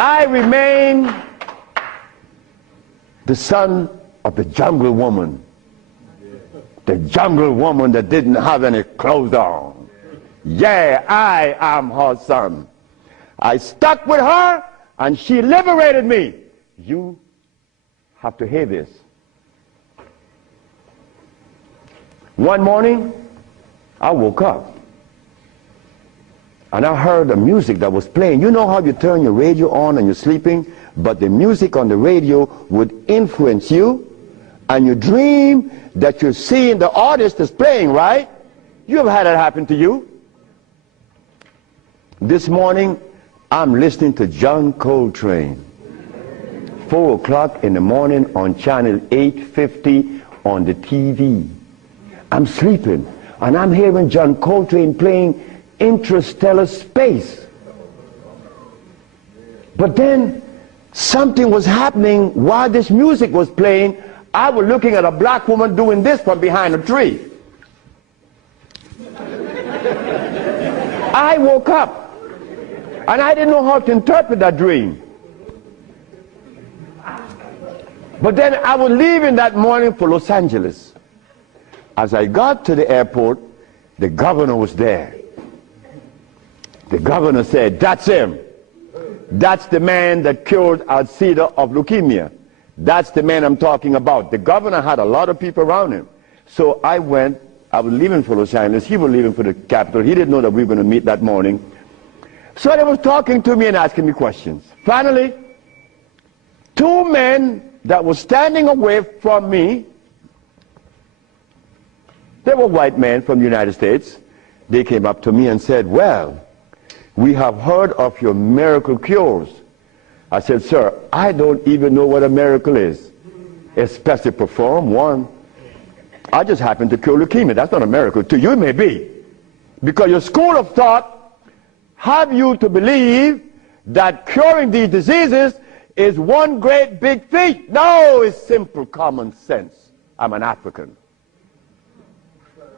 I remain the son of the jungle woman. The jungle woman that didn't have any clothes on. Yeah, I am her son. I stuck with her and she liberated me. You have to hear this. One morning, I woke up and I heard the music that was playing. You know how you turn your radio on and you're sleeping, but the music on the radio would influence you, and you dream that you're seeing the artist that's playing, right? You ever had that happen to you? This morning, I'm listening to John Coltrane. 4 o'clock in the morning on channel 850 on the TV. I'm sleeping, and I'm hearing John Coltrane playing Interstellar Space. But then something was happening while this music was playing. I was looking at a black woman doing this from behind a tree. I woke up, and I didn't know how to interpret that dream. But then I was leaving that morning for Los Angeles. As I got to the airport, the governor was there. The governor said, "That's him. That's the man that cured Asaru of leukemia. That's the man I'm talking about." The governor had a lot of people around him. So I went. I was leaving for Los Angeles. He was leaving for the capital. He didn't know that we were going to meet that morning. So they was talking to me and asking me questions. Finally, 2 men that were standing away from me, they were white men from the United States. They came up to me and said, "Well, we have heard of your miracle cures." I said, "Sir, I don't even know what a miracle is, especially perform one. I just happen to cure leukemia. That's not a miracle. To you it may be, because your school of thought have you to believe that curing these diseases is one great big feat. No, it's simple common sense. I'm an African.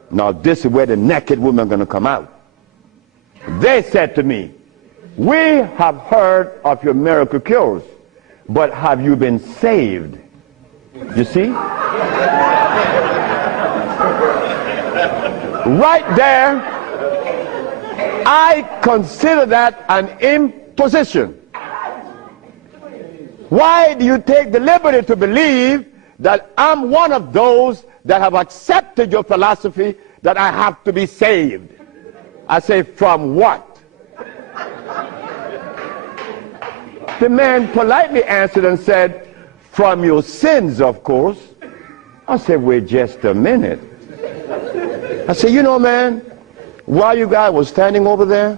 Now this is where the naked women are going to come out. They said to me, "We have heard of your miracle cures, but have you been saved?" You see? Right there, I consider that an imposition. Why do you take the liberty to believe that I'm one of those that have accepted your philosophy that I have to be saved? I say, from what? The man politely answered and said, "From your sins, of course." I said, "Wait just a minute." I said, "You know, man, while you guys were standing over there,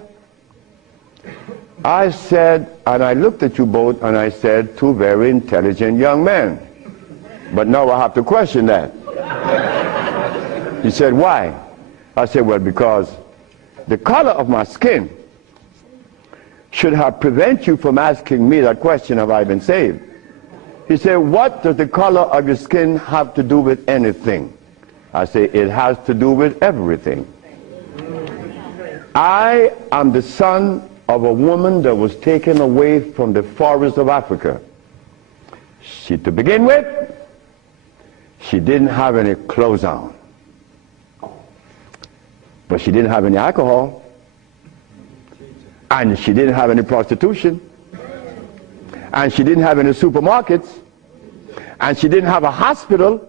I said," and I looked at you both, and I said, "Two very intelligent young men. But now I have to question that." He said, "Why?" I said, "Well, because the color of my skin should have prevented you from asking me that question, have I been saved?" He said, "What does the color of your skin have to do with anything?" I say, "It has to do with everything. I am the son of a woman that was taken away from the forest of Africa. To begin with, she didn't have any clothes on. But she didn't have any alcohol. And she didn't have any prostitution. And she didn't have any supermarkets. And she didn't have a hospital.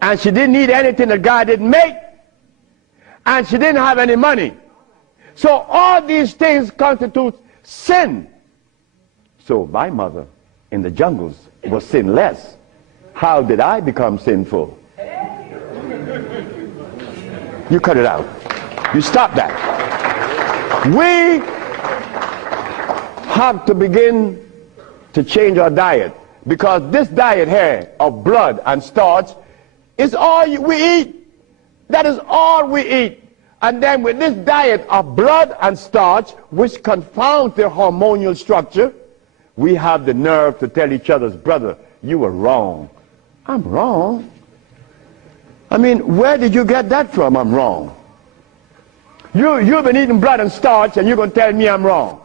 And she didn't need anything that God didn't make. And she didn't have any money. So all these things constitute sin. So my mother in the jungles was sinless. How did I become sinful?" You cut it out. You stop that. We have to begin to change our diet, because this diet here of blood and starch is all we eat. That is all we eat. And then with this diet of blood and starch, which confounds the hormonal structure, we have the nerve to tell each other's brother, you were wrong. I'm wrong. I mean, where did you get that from? I'm wrong. You've been eating blood and starch, and you're going to tell me I'm wrong.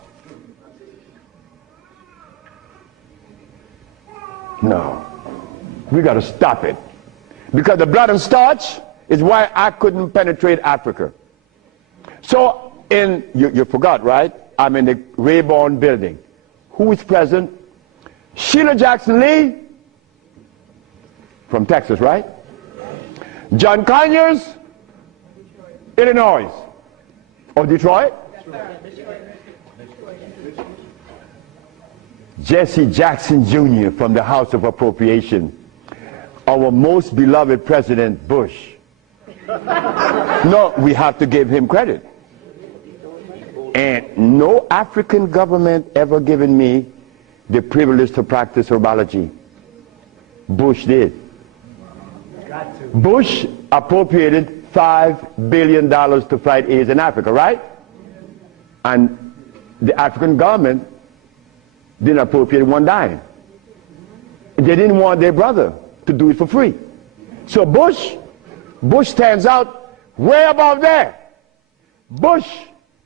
No. We got to stop it. Because the blood and starch is why I couldn't penetrate Africa. So, you forgot, right? I'm in the Rayborn building. Who is present? Sheila Jackson Lee from Texas, right? John Conyers, Illinois. Or Detroit? Jesse Jackson Jr. from the House of Appropriation. Our most beloved President Bush. No, we have to give him credit. And no African government ever given me the privilege to practice herbology. Bush did. Bush appropriated $5 billion to fight AIDS in Africa, right? And the African government didn't appropriate one dime. They didn't want their brother to do it for free. So Bush stands out way above there. Bush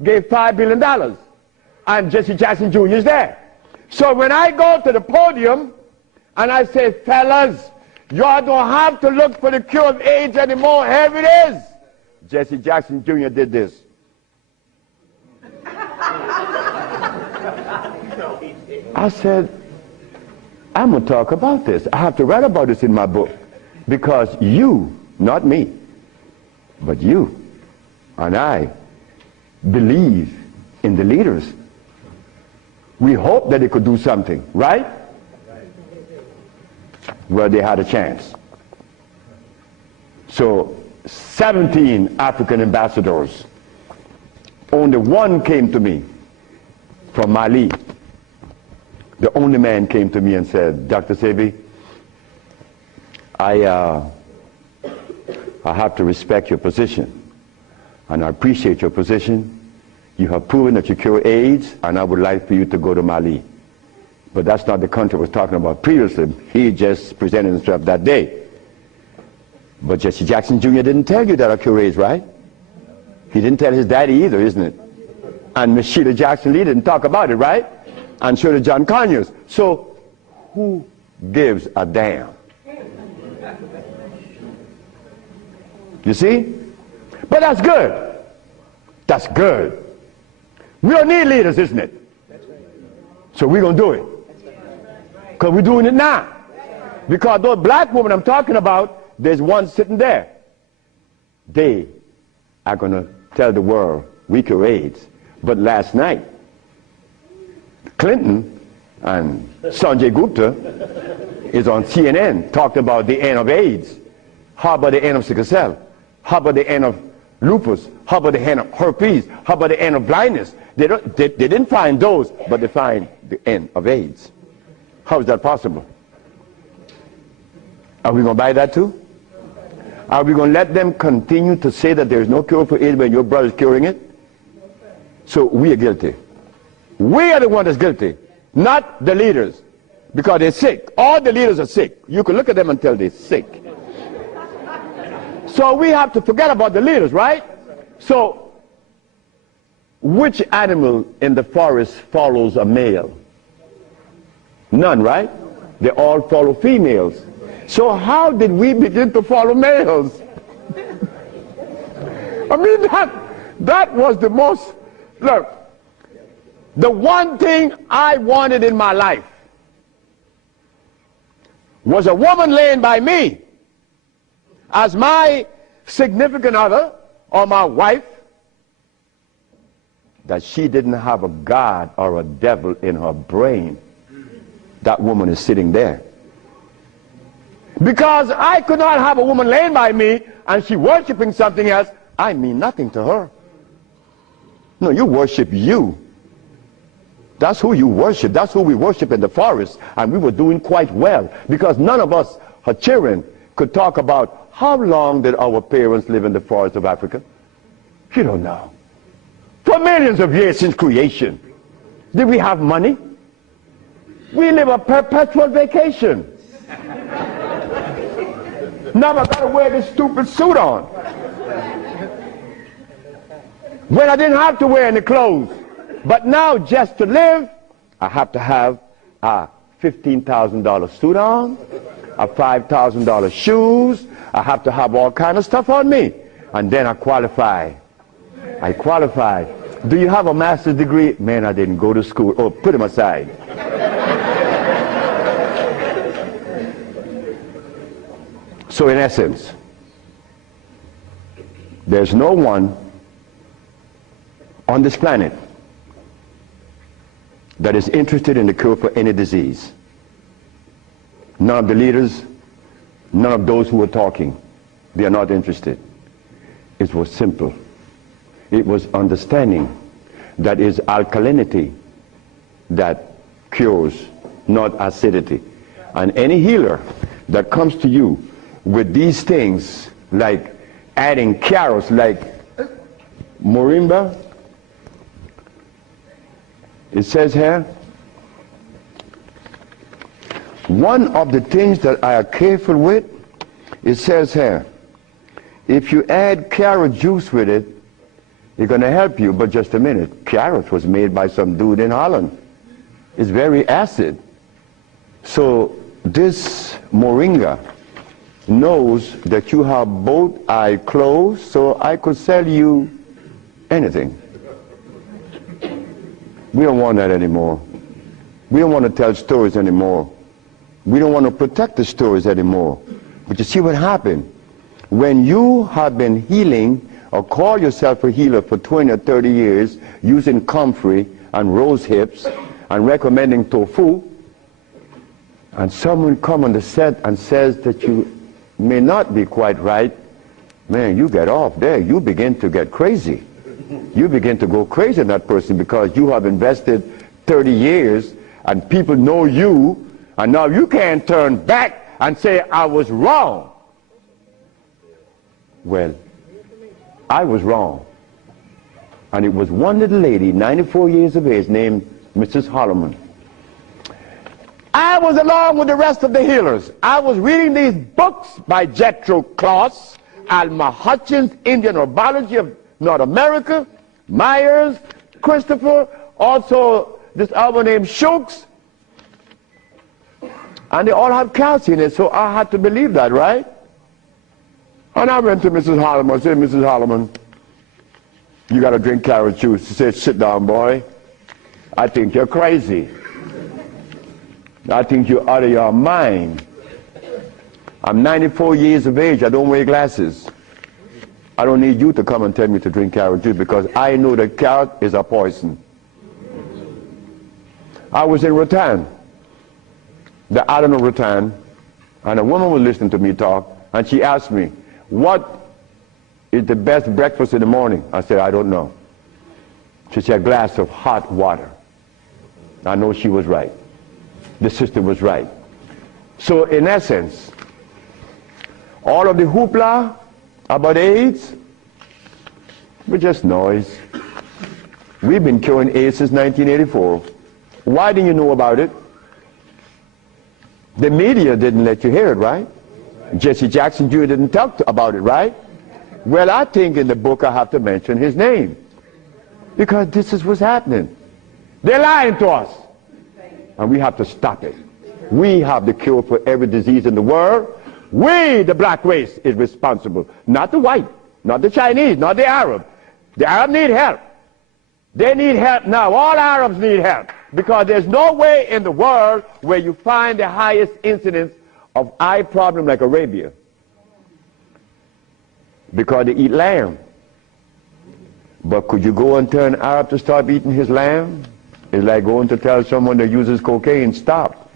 gave $5 billion, and Jesse Jackson Jr. is there. So when I go to the podium and I say, fellas, y'all don't have to look for the cure of AIDS anymore. Here it is. Jesse Jackson Jr. did this. I said, I'm going to talk about this. I have to write about this in my book, because you, not me, but you and I believe in the leaders. We hope that they could do something, right? Well, they had a chance. So 17 African ambassadors, only one came to me from Mali. The only man came to me and said, Dr. Sebi, I have to respect your position, and I appreciate your position. You have proven that you cure AIDS, and I would like for you to go to Mali. But that's not the country I was talking about previously. He just presented himself that day. But Jesse Jackson Jr. didn't tell you that I cure AIDS, right? He didn't tell his daddy either, isn't it? And Miss Sheila Jackson Lee didn't talk about it, right? And so did John Conyers. So who gives a damn? You see? But that's good. That's good. We don't need leaders, isn't it? So we're going to do it. Because we're doing it now. Because those black women I'm talking about, there's one sitting there. They are going to tell the world we cure AIDS. But last night, Clinton and Sanjay Gupta is on CNN talking about the end of AIDS. How about the end of sickle cell? How about the end of lupus? How about the end of herpes? How about the end of blindness? They didn't find those, but they find the end of AIDS. How is that possible? Are we going to buy that too? Are we going to let them continue to say that there is no cure for AIDS when your brother is curing it? So we are guilty. We are the one that's guilty, not the leaders, because they're sick. All the leaders are sick. You can look at them and tell they're sick. So we have to forget about the leaders, right? So which animal in the forest follows a male? None, right? They all follow females. So how did we begin to follow males? I mean, that was the most, look, the one thing I wanted in my life was a woman laying by me as my significant other or my wife, that she didn't have a God or a devil in her brain. That woman is sitting there. Because I could not have a woman laying by me and she worshiping something else. I mean nothing to her. No, you worship you. That's who you worship. That's who we worship in the forest. And we were doing quite well because none of us, her children, could talk about how long did our parents live in the forest of Africa. You don't know. For millions of years since creation. Did we have money? We live a perpetual vacation. Now I gotta wear this stupid suit on. When I didn't have to wear any clothes. But now just to live, I have to have a $15,000 suit on, a $5,000 shoes. I have to have all kind of stuff on me. And then I qualify. I qualify. Do you have a master's degree? Man, I didn't go to school. Oh, put him aside. So in essence, there's no one on this planet that is interested in the cure for any disease. None of the leaders, none of those who are talking, they are not interested. It was simple. It was understanding that is alkalinity that cures, not acidity. And any healer that comes to you with these things, like adding carrots, like moringa, it says here, one of the things that I are careful with, it says here, if you add carrot juice with it, it's going to help you. But just a minute, carrot was made by some dude in Holland. It's very acid. So this moringa knows that you have both eyes closed, so I could sell you anything. We don't want that anymore. We don't want to tell stories anymore. We don't want to protect the stories anymore. But you see what happened? When you have been healing or call yourself a healer for 20 or 30 years using comfrey and rose hips and recommending tofu, and someone come on the set and says that you may not be quite right, man, you get off there. You begin to get crazy. You begin to go crazy in that person because you have invested 30 years and people know you, and now you can't turn back and say, I was wrong. Well, I was wrong. And it was one little lady, 94 years of age, named Mrs. Holloman. I was along with the rest of the healers. I was reading these books by Jethro Kloss, Alma Hutchins, Indian Herbology of North America, Myers, Christopher, also this other named Shooks. And they all have calcium in it, so I had to believe that, right? And I went to Mrs. Holloman. I said, Mrs. Holloman, you got to drink carrot juice. She said, sit down, boy. I think you're crazy. I think you're out of your mind. I'm 94 years of age. I don't wear glasses. I don't need you to come and tell me to drink carrot juice because I know that carrot is a poison. I was in Rattan, the island of Rattan, and a woman was listening to me talk, and she asked me, what is the best breakfast in the morning? I said, I don't know. She said, a glass of hot water. I know she was right. The sister was right. So in essence, all of the hoopla about AIDS was just noise. We've been curing AIDS since 1984. Why didn't you know about it? The media didn't let you hear it, right? Jesse Jackson Jr. didn't talk about it, right? Well, I think in the book I have to mention his name because this is what's happening. They're lying to us. And we have to stop it. We have the cure for every disease in the world. We, the black race, is responsible. Not the white, not the Chinese, not the Arab. The Arab need help. They need help now. All Arabs need help. Because there's no way in the world where you find the highest incidence of eye problem like Arabia. Because they eat lamb. But could you go and tell an Arab to stop eating his lamb? It's like going to tell someone that uses cocaine, stop.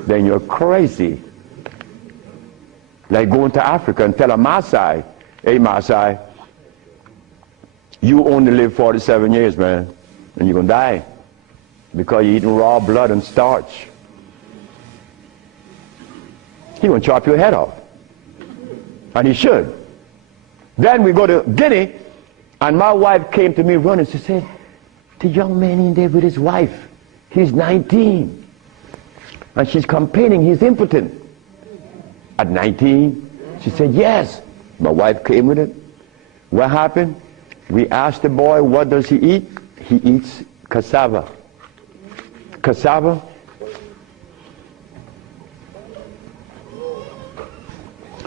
Then you're crazy. Like going to Africa and tell a Maasai, hey Maasai, You only live 47 years, man, and you're going to die because you're eating raw blood and starch. He's going to chop your head off. And he should. Then we go to Guinea, and my wife came to me running. She said, the young man in there with his wife, he's 19. And she's complaining he's impotent. At 19, she said, yes. My wife came with it. What happened? We asked the boy, what does he eat? He eats cassava. Cassava?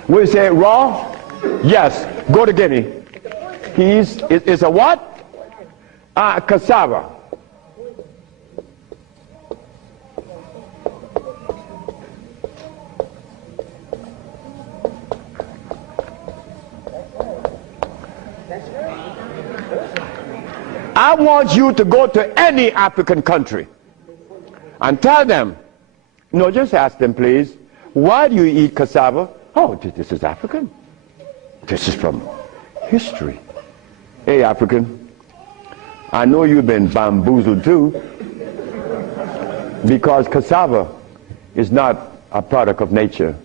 We say raw? Yes. Go to Guinea. It's a what? Cassava. I want you to go to any African country and tell them, no, just ask them, please, why do you eat cassava? Oh, this is African. This is from history. Hey, African, I know you've been bamboozled too, because cassava is not a product of nature,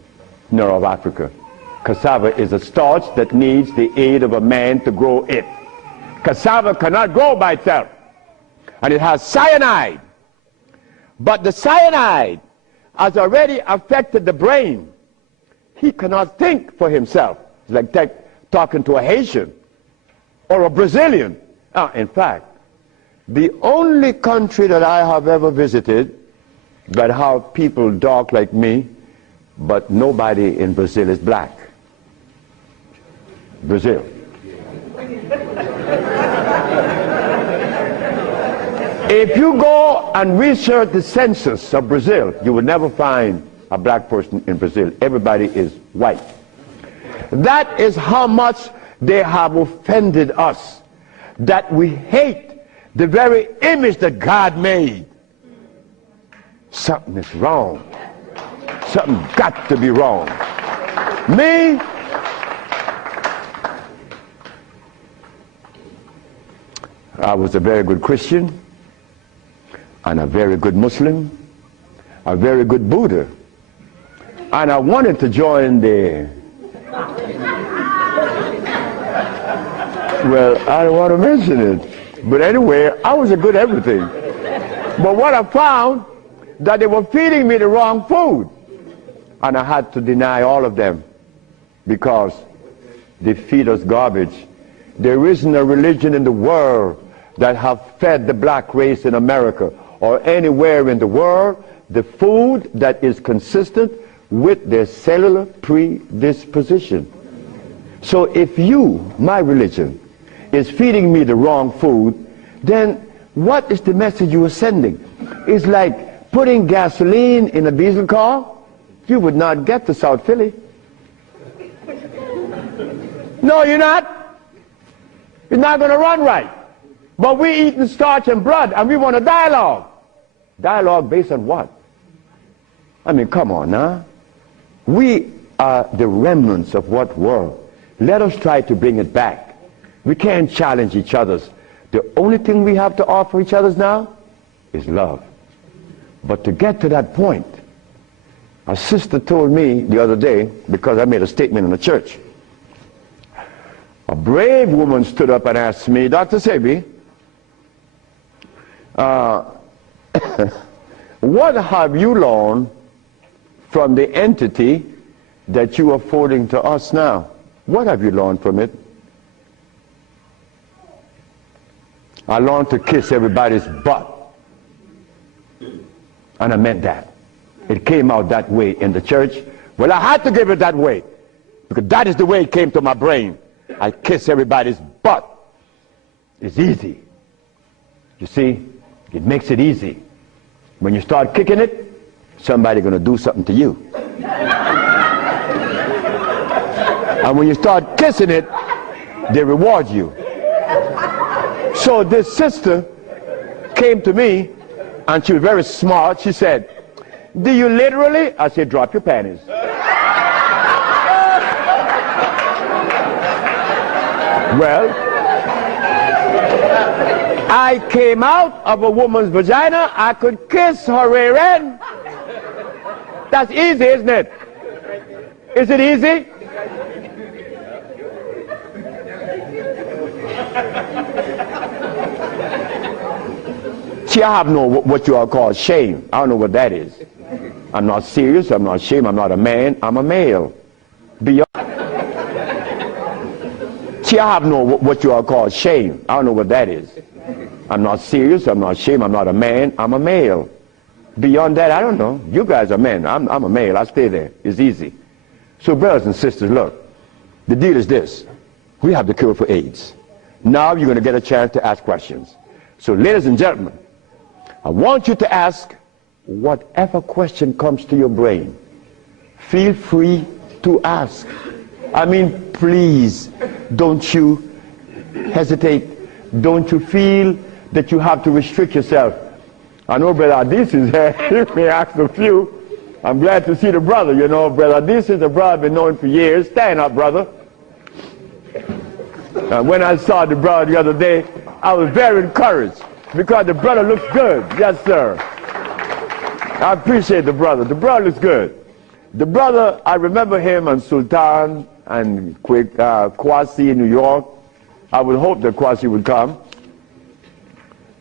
nor of Africa. Cassava is a starch that needs the aid of a man to grow it. Cassava cannot grow by itself, and it has cyanide. But the cyanide has already affected the brain. He cannot think for himself. It's like talking to a Haitian or a Brazilian. In fact, the only country that I have ever visited that have people dark like me, but nobody in Brazil is black. Brazil. If you go and research the census of Brazil, you will never find a black person in Brazil. Everybody is white. That is how much they have offended us, that we hate the very image that God made. Something is wrong. Something got to be wrong. Me, I was a very good Christian, and a very good Muslim, a very good Buddha. And I wanted to join the, well, I don't want to mention it. But anyway, I was a good everything. But what I found, that they were feeding me the wrong food. And I had to deny all of them because they feed us garbage. There isn't a religion in the world that have fed the black race in America or anywhere in the world the food that is consistent with their cellular predisposition. So if you, my religion, is feeding me the wrong food, then what is the message you are sending? It's like putting gasoline in a diesel car. You would not get to South Philly. No, you're not. It's not going to run right. But we're eating starch and blood, and we want a dialogue. Dialogue based on what? I mean, come on now. We are the remnants of what world? Let us try to bring it back. We can't challenge each other's. The only thing we have to offer each other's now is love. But to get to that point, a sister told me the other day, because I made a statement in the church, a brave woman stood up and asked me, Dr. Sebi, what have you learned from the entity that you are forwarding to us now? What have you learned from it? I learned to kiss everybody's butt. And I meant that. It came out that way in the church. Well, I had to give it that way, because that is the way it came to my brain. I kiss everybody's butt. It's easy. You see, it makes it easy. When you start kicking it, somebody's going to do something to you. And when you start kissing it, they reward you. So this sister came to me, and she was very smart. She said, do you literally? I said, drop your panties. Well, I came out of a woman's vagina, I could kiss her rear end. That's easy, isn't it? Is it easy? See, I have no what you all call shame. I don't know what that is. I'm not serious, I'm not ashamed, I'm not a man, I'm a male. Beyond. See, I have no what you all call shame. I don't know what that is. I'm not serious, I'm not ashamed, I'm not a man, I'm a male. Beyond that, I don't know. You guys are men, I'm a male, I stay there. It's easy. So brothers and sisters, look, the deal is this. We have the cure for AIDS. Now you're going to get a chance to ask questions. So ladies and gentlemen, I want you to ask whatever question comes to your brain. Feel free to ask. I mean, please, don't you hesitate. Don't you feel that you have to restrict yourself. I know Brother Adis is here. He may ask a few. I'm glad to see the brother. You know, Brother Adis is a brother I've been knowing for years. Stand up, brother. When I saw the brother the other day, I was very encouraged because the brother looks good. Yes, sir. I appreciate the brother. The brother looks good. The brother, I remember him on Sultan and Kwasi in New York. I would hope that Kwasi would come.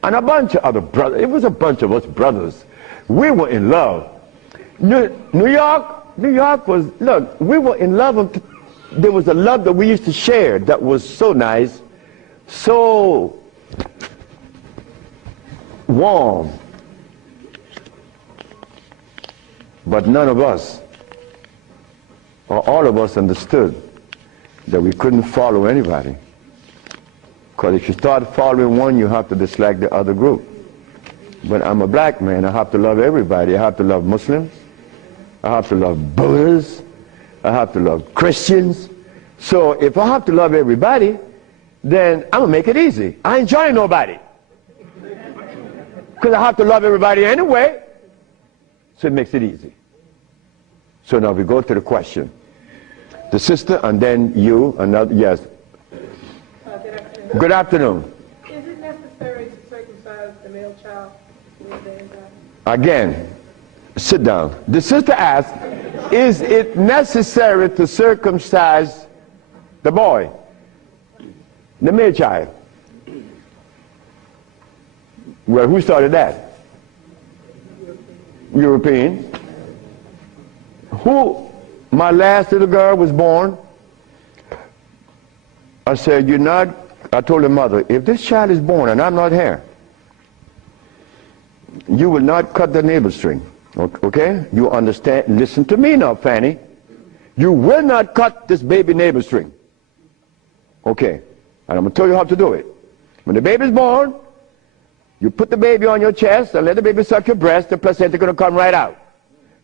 And a bunch of other brothers. It was a bunch of us brothers. We were in love. New York was, look, we were in love. There was a love that we used to share that was so nice, so warm. But none of us, or all of us, understood that we couldn't follow anybody. Because if you start following one, you have to dislike the other group. But I'm a black man, I have to love everybody. I have to love Muslims, I have to love Buddhists, I have to love Christians. So if I have to love everybody, then I'm going to make it easy. I ain't joining nobody. Because I have to love everybody anyway. So it makes it easy. So now we go to the question. The sister and then you, another, yes. Good afternoon. Is it necessary to circumcise the male child? Again, sit down. The sister asked, is it necessary to circumcise the boy, the male child? Well, who started that? European. Who? My last little girl was born. I said, you're not, I told her mother, if this child is born and I'm not here, you will not cut the navel string. Okay? You understand? Listen to me now, Fanny. You will not cut this baby navel string. Okay. And I'm going to tell you how to do it. When the baby's born, you put the baby on your chest and let the baby suck your breast. The placenta is going to come right out.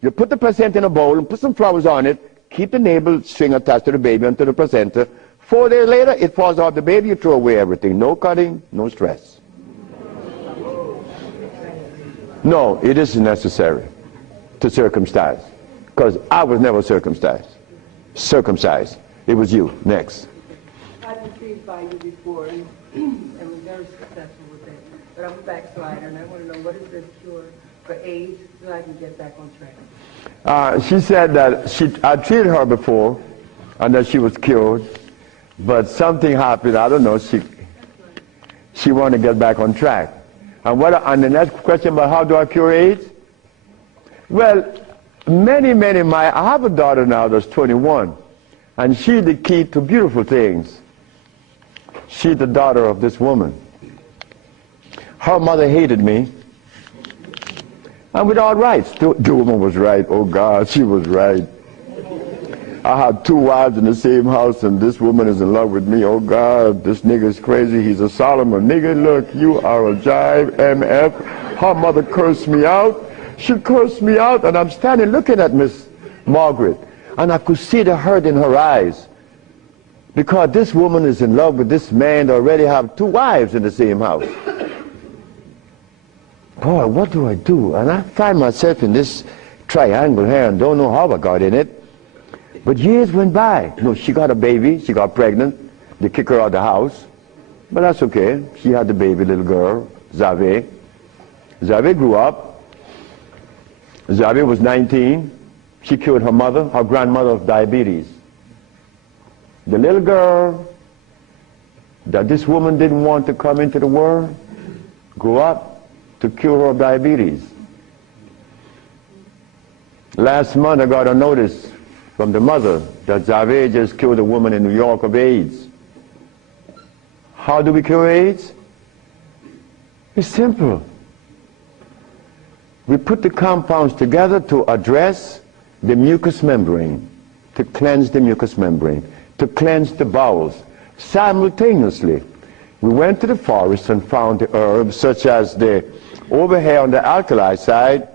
You put the placenta in a bowl and put some flowers on it. Keep the navel string attached to the baby until the placenta. 4 days later, it falls off the baby. You throw away everything. No cutting, no stress. No, it isn't necessary to circumcise, because I was never circumcised. It was you. Next. I've been treated by you before and was very successful with it. But I'm a backslider and I want to know, what is the cure for AIDS so I can get back on track? She said that I treated her before and that she was cured, but something happened. I don't know. She wanted to get back on track. And the next question about how do I cure AIDS? Well, I have a daughter now that's 21, and she's the key to beautiful things. She's the daughter of this woman. Her mother hated me, and with all rights. The woman was right. Oh God, she was right. I had 2 wives in the same house, and this woman is in love with me. Oh God, this nigga is crazy. He's a Solomon. Nigga, look, you are a jive, MF. Her mother cursed me out. She cursed me out, and I'm standing looking at Miss Margaret, and I could see the hurt in her eyes, because this woman is in love with this man that already have 2 wives in the same house. Boy, what do I do? And I find myself in this triangle here and don't know how I got in it. But years went by. No, she got a baby, she got pregnant, they kick her out of the house. But that's okay. She had the baby little girl, Zave. Zave grew up. Zave was 19. She cured her mother, her grandmother, of diabetes. The little girl that this woman didn't want to come into the world grew up to cure her of diabetes. Last month I got a notice from the mother that Zave just cured a woman in New York of AIDS. How do we cure AIDS? It's simple. We put the compounds together to address the mucous membrane, to cleanse the mucous membrane, to cleanse the bowels. Simultaneously, we went to the forest and found the herbs such as the, over here on the alkali side,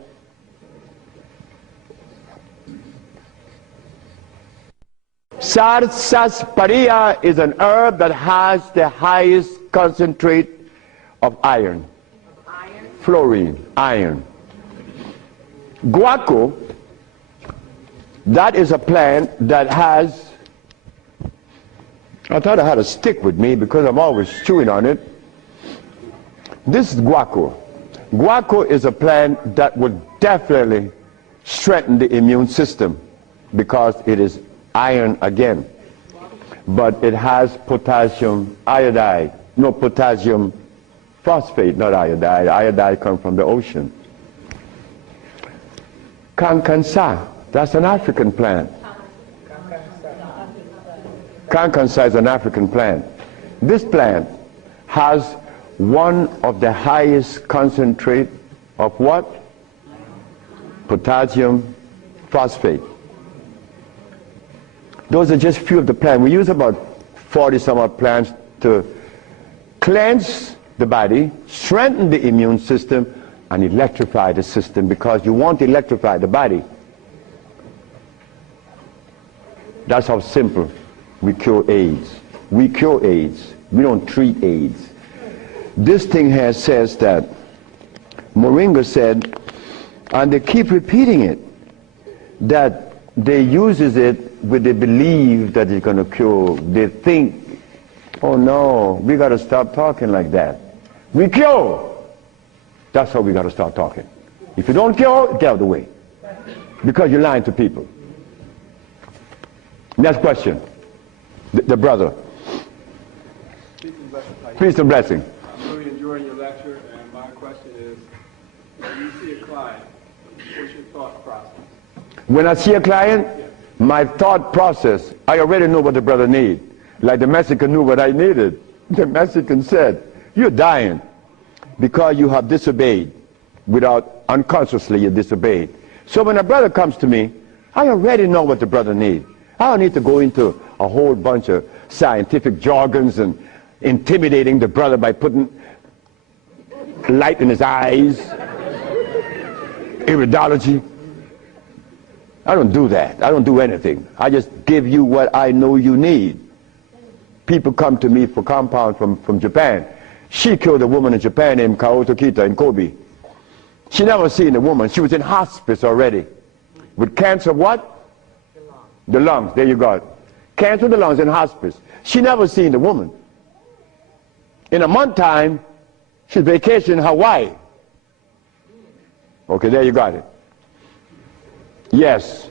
sarsaparilla is an herb that has the highest concentrate of iron. Fluorine, iron. Guaco, that is a plant that has, I thought I had a stick with me because I'm always chewing on it. This is guaco. Guaco is a plant that would definitely strengthen the immune system because it is iron again. But it has potassium iodide, no, potassium phosphate, not iodide. Iodide comes from the ocean. Kankansa, that's an African plant. Kankansa is an African plant. This plant has one of the highest concentrate of what? Potassium phosphate. Those are just few of the plants. We use about 40 some odd plants to cleanse the body, strengthen the immune system, and electrify the system, because you want to electrify the body. That's how simple we cure AIDS. We cure AIDS. We don't treat AIDS. This thing here says that Moringa said, and they keep repeating it, that they uses it with the belief that it's going to cure. They think, oh no, we got to stop talking like that. We cure. That's how we got to start talking. If you don't cure, get out of the way. Because you're lying to people. Next question. The brother. Peace and blessing. I'm really enjoying your lecture, and my question is, when you see a client, what's your thought process? When I see a client, my thought process, I already know what the brother needs. Like the Mexican knew what I needed. The Mexican said, you're dying because you have disobeyed. Without, unconsciously you disobeyed. So when a brother comes to me, I already know what the brother needs. I don't need to go into a whole bunch of scientific jargons and intimidating the brother by putting light in his eyes, iridology. I don't do that. I don't do anything. I just give you what I know you need. People come to me for compound from Japan. She killed a woman in Japan named Kaoto Kita in Kobe. She never seen a woman. She was in hospice already. With cancer of what? The lungs. There you go. Cancer of the lungs in hospice. She never seen a woman. In a month time, she's vacationing in Hawaii. Okay, there you got it. Yes.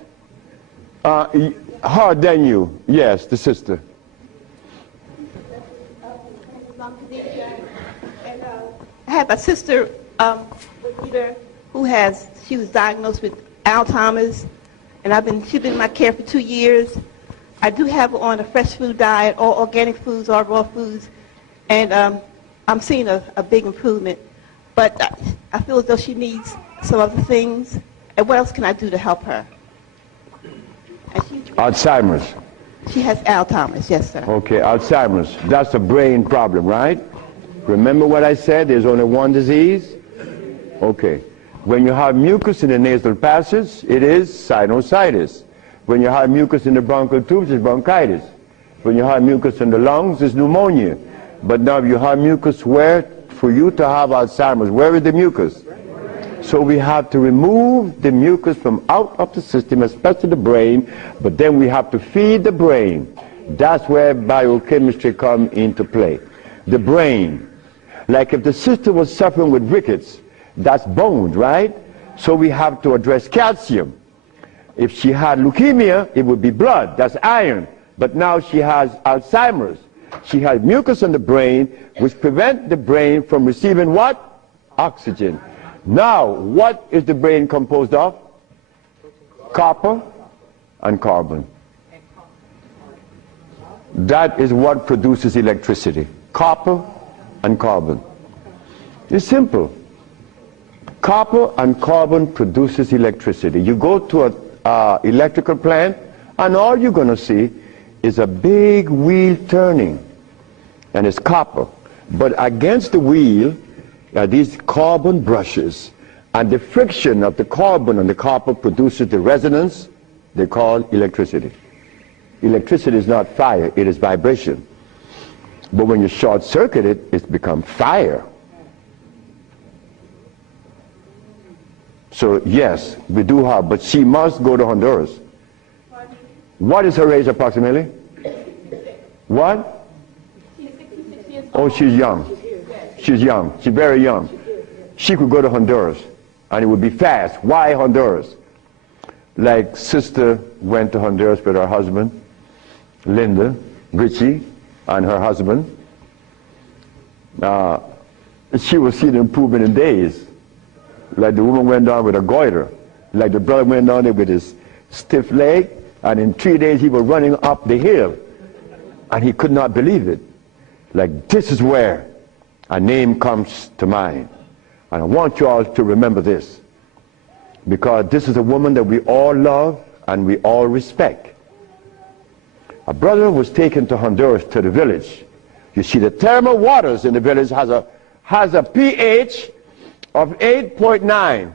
Her than you. Yes, the sister. I have a sister who she was diagnosed with Alzheimer's, and she's been in my care for 2 years. I do have her on a fresh food diet, all organic foods, all raw foods, and I'm seeing a big improvement. But I feel as though she needs some other things. And what else can I do to help her? Alzheimer's. She has Alzheimer's, yes, sir. Okay, Alzheimer's. That's a brain problem, right? Remember what I said? There's only one disease? Okay. When you have mucus in the nasal passage, it is sinusitis. When you have mucus in the bronchial tubes, it's bronchitis. When you have mucus in the lungs, it's pneumonia. But now you have mucus where? For you to have Alzheimer's, where is the mucus? So we have to remove the mucus from out of the system, especially the brain, but then we have to feed the brain. That's where biochemistry comes into play. the brain. Like if the sister was suffering with rickets, that's bone, right? So we have to address calcium. If she had leukemia, it would be blood, that's iron. But now she has Alzheimer's. She has mucus in the brain, which prevents the brain from receiving what? Oxygen. Now, what is the brain composed of? Copper and carbon. That is what produces electricity. Copper and carbon. It's simple. Copper and carbon produces electricity. You go to an electrical plant, and all you're going to see is a big wheel turning, and it's copper. But against the wheel are these carbon brushes, and the friction of the carbon and the copper produces the resonance they call electricity. Electricity is not fire, it is vibration. But when you short circuit it, it's become fire. So yes, we do have, but she must go to Honduras. What is her age approximately? What? Oh, she's young. She's young. She's very young. She could go to Honduras, and it would be fast. Why Honduras? Like sister went to Honduras with her husband, Linda, Richie, and her husband. She will see the improvement in days. Like the woman went down with a goiter. Like the brother went down there with his stiff leg, and in 3 days he was running up the hill. And he could not believe it. Like, this is where a name comes to mind. And I want you all to remember this, because this is a woman that we all love and we all respect. A brother was taken to Honduras, to the village. You see, the thermal waters in the village has a pH of 8.9.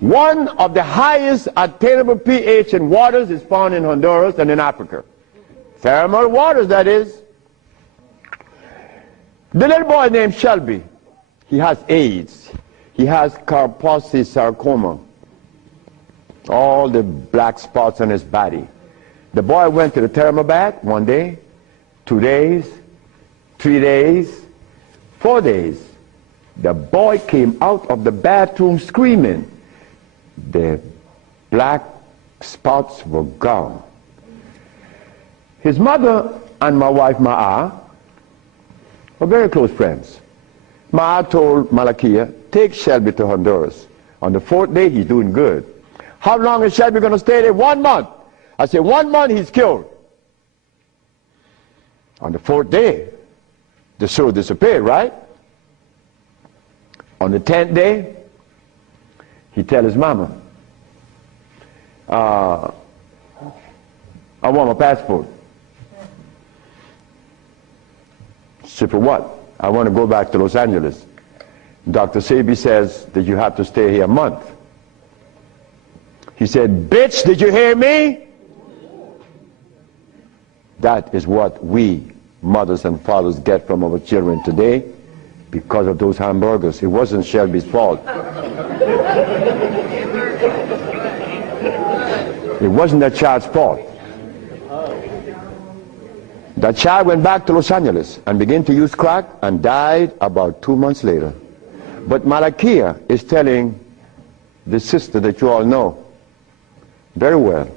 One of the highest attainable pH in waters is found in Honduras and in Africa. Thermal waters, that is. The little boy named Shelby, he has AIDS. He has Kaposi sarcoma. All the black spots on his body. The boy went to the thermal bath 1 day, 2 days, 3 days, 4 days. The boy came out of the bathroom screaming. The black spots were gone. His mother and my wife Ma'a were very close friends. Ma'a told Malachi, take Shelby to Honduras. On the 4th day, he's doing good. How long is Shelby going to stay there? 1 month. I said, 1 month, he's cured. On the 4th day, the sore disappeared, right? On the 10th day, he tell his mama, I want my passport. She said, for what? I want to go back to Los Angeles. Dr. Sebi says that you have to stay here a month. He said, bitch, did you hear me? That is what we, mothers and fathers, get from our children today because of those hamburgers. It wasn't Shelby's fault. It wasn't that child's fault. That child went back to Los Angeles and began to use crack and died about 2 months later. But Malachi is telling the sister that you all know very well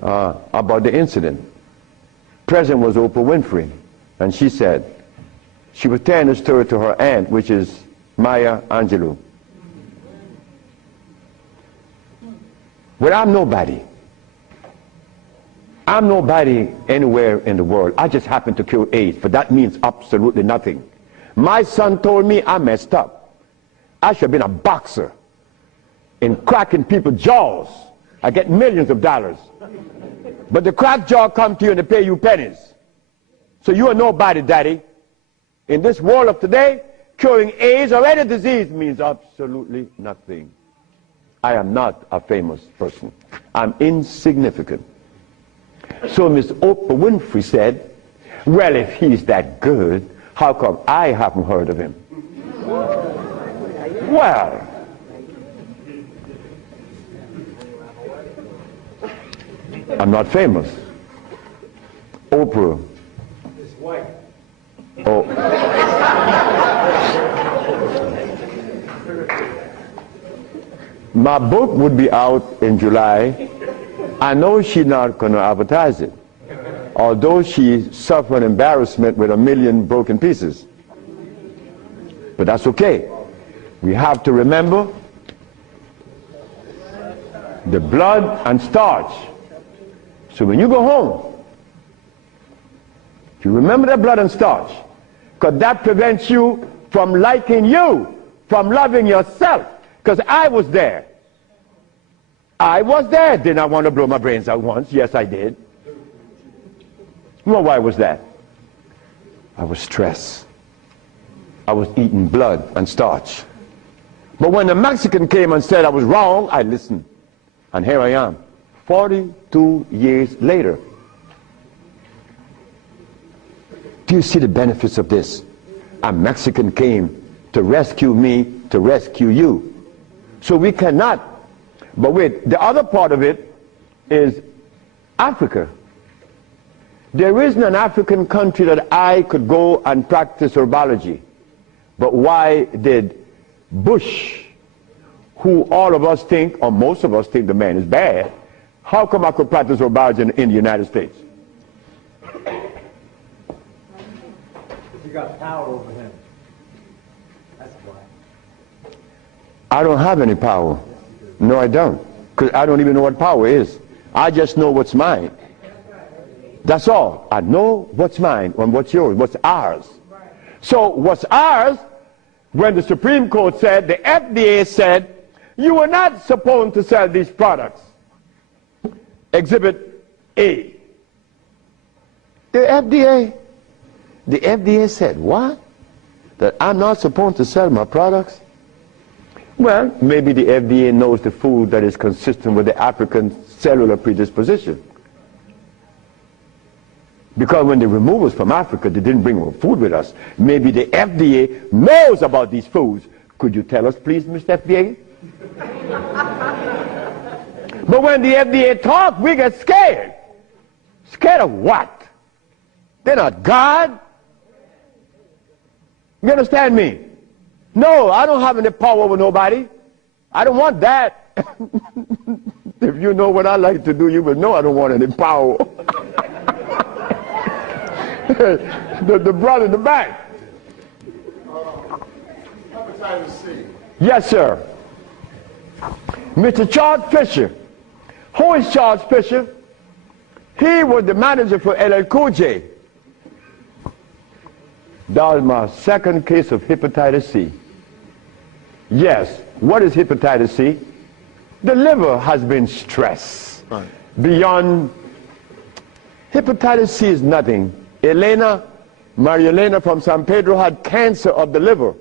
about the incident. Present was Oprah Winfrey, and she said, she was telling the story to her aunt, which is Maya Angelou. Well, I'm nobody. I'm nobody anywhere in the world. I just happen to cure AIDS, but that means absolutely nothing. My son told me I messed up. I should have been a boxer in cracking people's jaws. I get millions of dollars. But the crack jaw come to you and they pay you pennies. So you are nobody, daddy. In this world of today, curing AIDS or any disease means absolutely nothing. I am not a famous person. I'm insignificant. So Miss Oprah Winfrey said, well, if he's that good, how come I haven't heard of him? Well, I'm not famous. Oprah Oprah. It's white. Oh. My book would be out in July. I know she's not going to advertise it, although she suffered embarrassment with 1 million broken pieces. But that's okay. We have to remember the blood and starch. So when you go home, you remember that blood and starch, because that prevents you from liking you, from loving yourself. Because I was there. I was there. Didn't I want to blow my brains out once? Yes, I did. Well, why was that? I was stressed. I was eating blood and starch. But when the Mexican came and said I was wrong, I listened. And here I am, 42 years later. Do you see the benefits of this? A Mexican came to rescue me, to rescue you. So we cannot. But wait, the other part of it is Africa. There isn't an African country that I could go and practice herbology. But why did Bush, who all of us think, or most of us think the man is bad, how come I could practice herbology in the United States? You got power over him. That's why. I don't have any power. No, I don't. Because I don't even know what power is. I just know what's mine. That's all. I know what's mine and what's yours, what's ours. So what's ours, when the Supreme Court said, the FDA said, you are not supposed to sell these products. Exhibit A. The FDA said, what? That I'm not supposed to sell my products? Well, maybe the FDA knows the food that is consistent with the African cellular predisposition. Because when they removed us from Africa, they didn't bring food with us. Maybe the FDA knows about these foods. Could you tell us, please, Mr. FDA? But when the FDA talks, we get scared. Scared of what? They're not God. You understand me? No, I don't have any power over nobody. I don't want that. If you know what I like to do, you will know I don't want any power. the brother in the back. Hepatitis C. Yes, sir. Mr. Charles Fisher. Who is Charles Fisher? He was the manager for LL Cool J. That was my second case of hepatitis C. Yes. What is hepatitis C? The liver has been stressed. Right. Beyond. Hepatitis C is nothing. Maria Elena from San Pedro had cancer of the liver.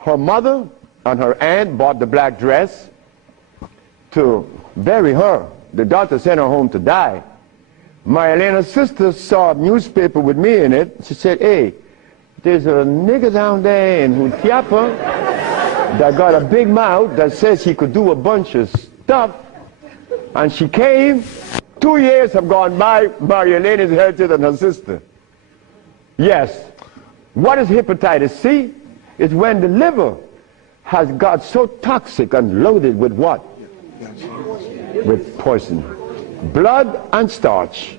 Her mother and her aunt bought the black dress to bury her. The doctor sent her home to die. Maria Elena's sister saw a newspaper with me in it. She said, hey, there's a nigger down there in Jutiapa that got a big mouth that says he could do a bunch of stuff. And she came. 2 years have gone by. Maria Elena is healthier than her sister. Yes. What is hepatitis C? It's when the liver has got so toxic and loaded with what? With poison. Blood and starch.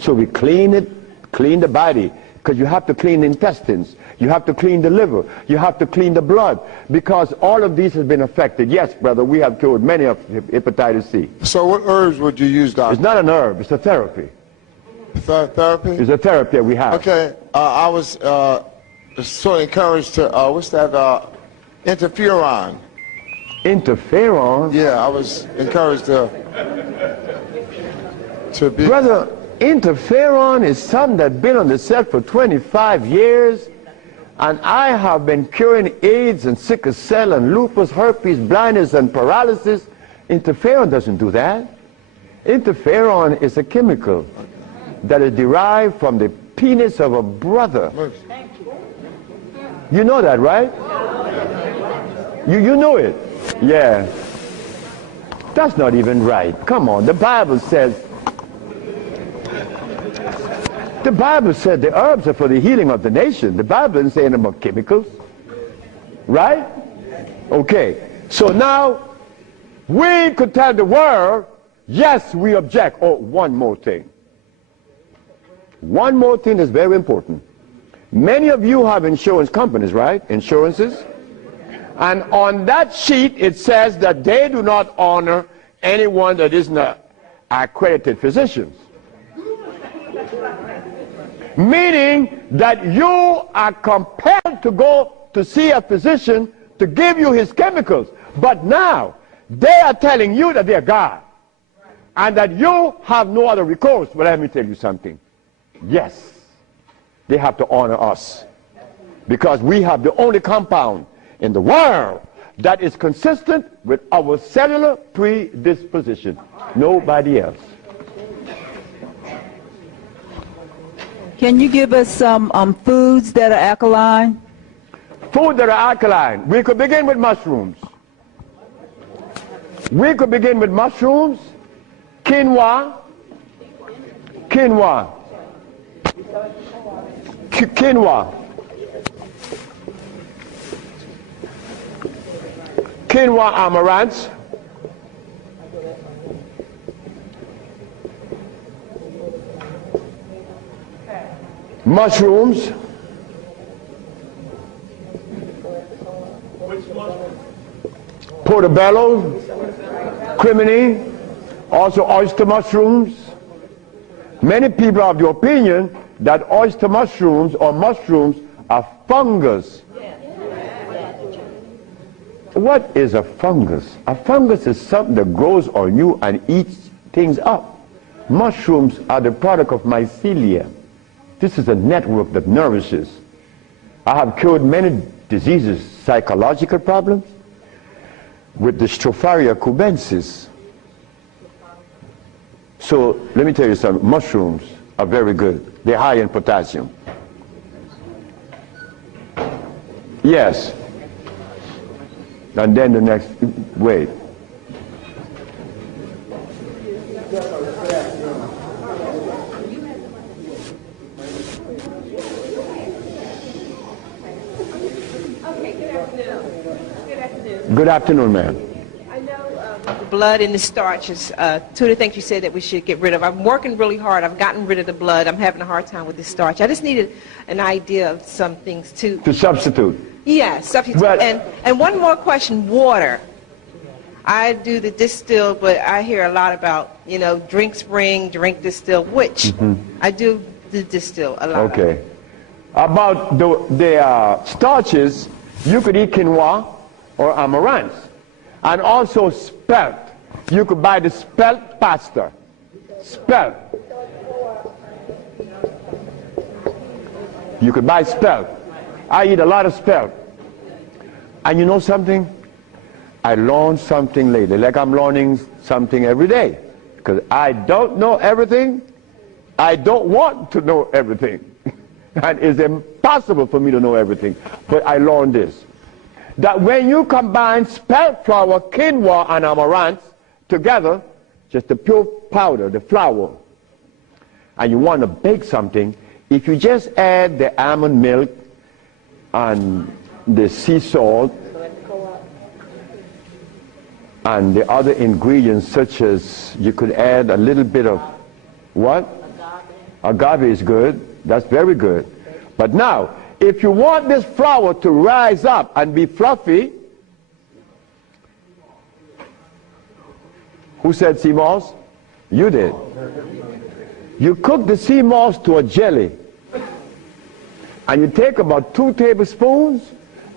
So we clean it, clean the body. Because you have to clean the intestines. You have to clean the liver. You have to clean the blood. Because all of these have been affected. Yes, brother, we have cured many of hepatitis C. So what herbs would you use, doctor? It's not an herb. It's a therapy. Therapy? It's a therapy that we have. Okay. I was sort of encouraged to, what's that, interferon. Interferon? Yeah, I was encouraged to be... Brother, interferon is something that's been on the set for 25 years, and I have been curing AIDS and sickle cell and lupus, herpes, blindness, and paralysis. Interferon doesn't do that. Interferon is a chemical that is derived from the penis of a brother. You know that, right? You know it. Yeah. That's not even right. Come on, the Bible says The Bible said the herbs are for the healing of the nation. The Bible isn't saying about chemicals. Right? Okay. So now, we could tell the world, yes, we object. Oh, one more thing. One more thing is very important. Many of you have insurance companies, right? Insurances. And on that sheet, it says that they do not honor anyone that isn't an accredited physician. Meaning that you are compelled to go to see a physician to give you his chemicals. But now, they are telling you that they are God. And that you have no other recourse. But let me tell you something. Yes, they have to honor us. Because we have the only compound in the world that is consistent with our cellular predisposition. Nobody else. Can you give us some foods that are alkaline? Food that are alkaline. We could begin with mushrooms. We could begin with mushrooms, quinoa, quinoa, amaranth, mushrooms, portobello, crimini, also oyster mushrooms. Many people are of the opinion that oyster mushrooms or mushrooms are fungus. What is a fungus? A fungus is something that grows on you and eats things up. Mushrooms are the product of mycelia. This is a network that nourishes. I have cured many diseases, psychological problems, with the Stropharia cubensis. So let me tell you something. Mushrooms are very good. They're high in potassium. Yes. And then the next, wait. Good afternoon, ma'am. I know the blood and the starches, two of the things you said that we should get rid of. I'm working really hard. I've gotten rid of the blood. I'm having a hard time with the starch. I just needed an idea of some things too. To substitute. Yeah, substitute. Well, and one more question, water. I do the distill, but I hear a lot about, you know, drink spring, drink distill, which I do the distill a lot. Okay. About the starches, you could eat quinoa or amaranth. And also spelt. You could buy the spelt pasta. Spelt. You could buy spelt. I eat a lot of spelt. And you know something? I learned something lately, like I'm learning something every day. Because I don't know everything. I don't want to know everything. And it's impossible for me to know everything. But I learned this. That when you combine spelt flour, quinoa, and amaranth together, just the pure powder, the flour, and you want to bake something, if you just add the almond milk and the sea salt and the other ingredients, such as you could add a little bit of what? Agave is good. That's very good. But now, if you want this flour to rise up and be fluffy, who said sea moss? You did. You cook the sea moss to a jelly. And you take about 2 tablespoons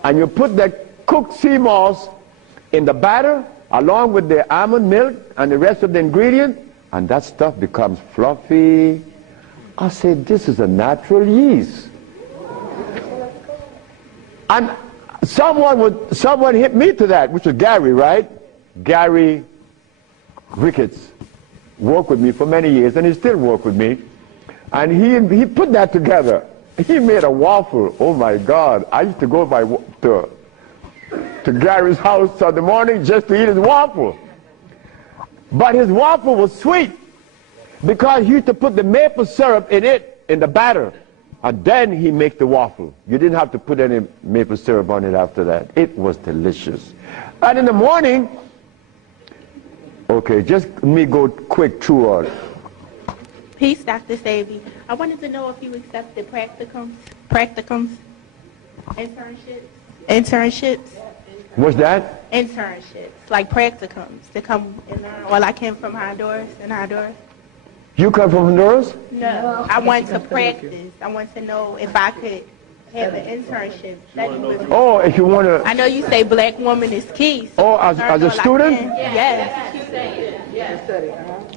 and you put that cooked sea moss in the batter along with the almond milk and the rest of the ingredient, and that stuff becomes fluffy. I said, this is a natural yeast. And someone hit me to that, which was Gary, right? Gary Ricketts worked with me for many years, and he still works with me. And he put that together. He made a waffle. Oh my God! I used to go to Gary's house in the morning just to eat his waffle. But his waffle was sweet because he used to put the maple syrup in it in the batter, and then he make the waffle. You didn't have to put any maple syrup on it after that. It was delicious. And in the morning, okay, just let me go quick through all. Peace, Dr. Sebi. I wanted to know if you accepted practicums, internships. What's that? Internships, like practicums, to come and learn. Well, I came from Honduras, You come from Honduras? No, I want to practice. I want to know if I could have an internship. Study with me. Oh, if you want to... I know you say black woman is key. So Oh, as a student? Yes.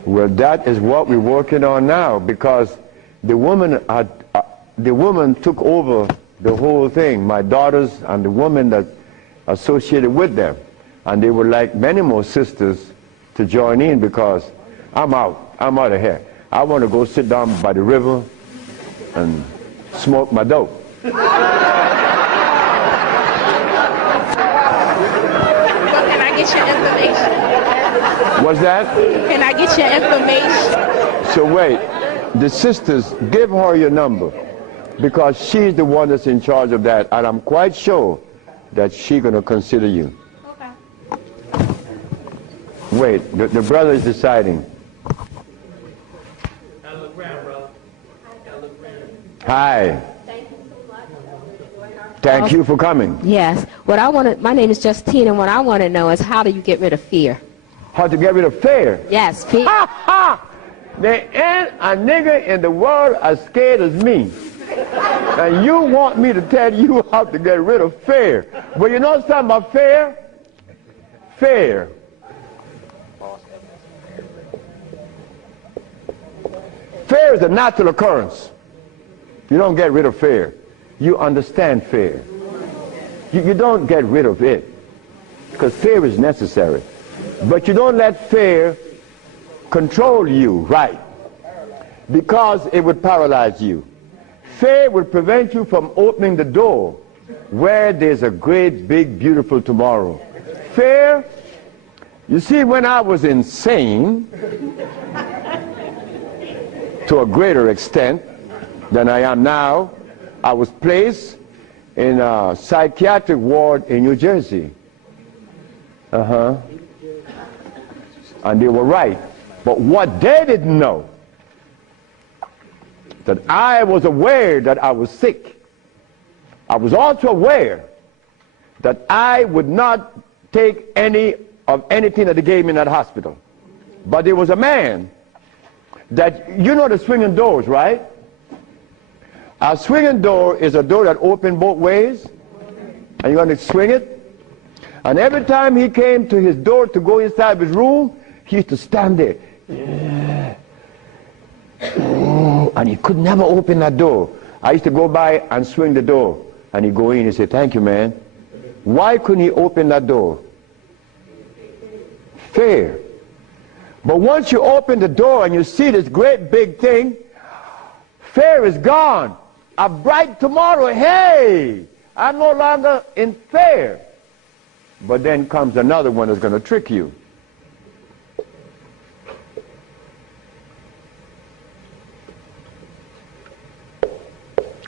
Well, that is what we're working on now, because the woman took over the whole thing, my daughters and the woman that associated with them. And they would like many more sisters to join in, because I'm out of here. I want to go sit down by the river and smoke my dope. Well, can I get your information? What's that? Can I get your information? So wait, the sisters, give her your number, because she's the one that's in charge of that, and I'm quite sure that she's going to consider you. Okay. Wait, the brother is deciding. Hi. Thank you for coming. Yes. My name is Justine, and what I want to know is, how do you get rid of fear? How to get rid of fear? Yes, fear. Ha ha! There ain't a nigga in the world as scared as me. And you want me to tell you how to get rid of fear. But you know something about fear? Fear. Fear is a natural occurrence. You don't get rid of fear. You understand fear. You don't get rid of it, because fear is necessary. But you don't let fear control you, right? Because it would paralyze you. Fear would prevent you from opening the door where there's a great, big, beautiful tomorrow. Fear, you see, when I was insane, to a greater extent than I am now, I was placed in a psychiatric ward in New Jersey. And they were right. But what they didn't know, that I was aware that I was sick. I was also aware that I would not take any of anything that they gave me in that hospital. But there was a man that, you know the swinging doors, right? A swinging door is a door that opens both ways, and you're going to swing it. And every time he came to his door to go inside his room, he used to stand there. Yeah. Oh, and he could never open that door. I used to go by and swing the door, and he'd go in and say, "Thank you, man." Why couldn't he open that door? Fear. But once you open the door and you see this great big thing, fear is gone. A bright tomorrow, hey, I'm no longer in fear. But then comes another one that's going to trick you.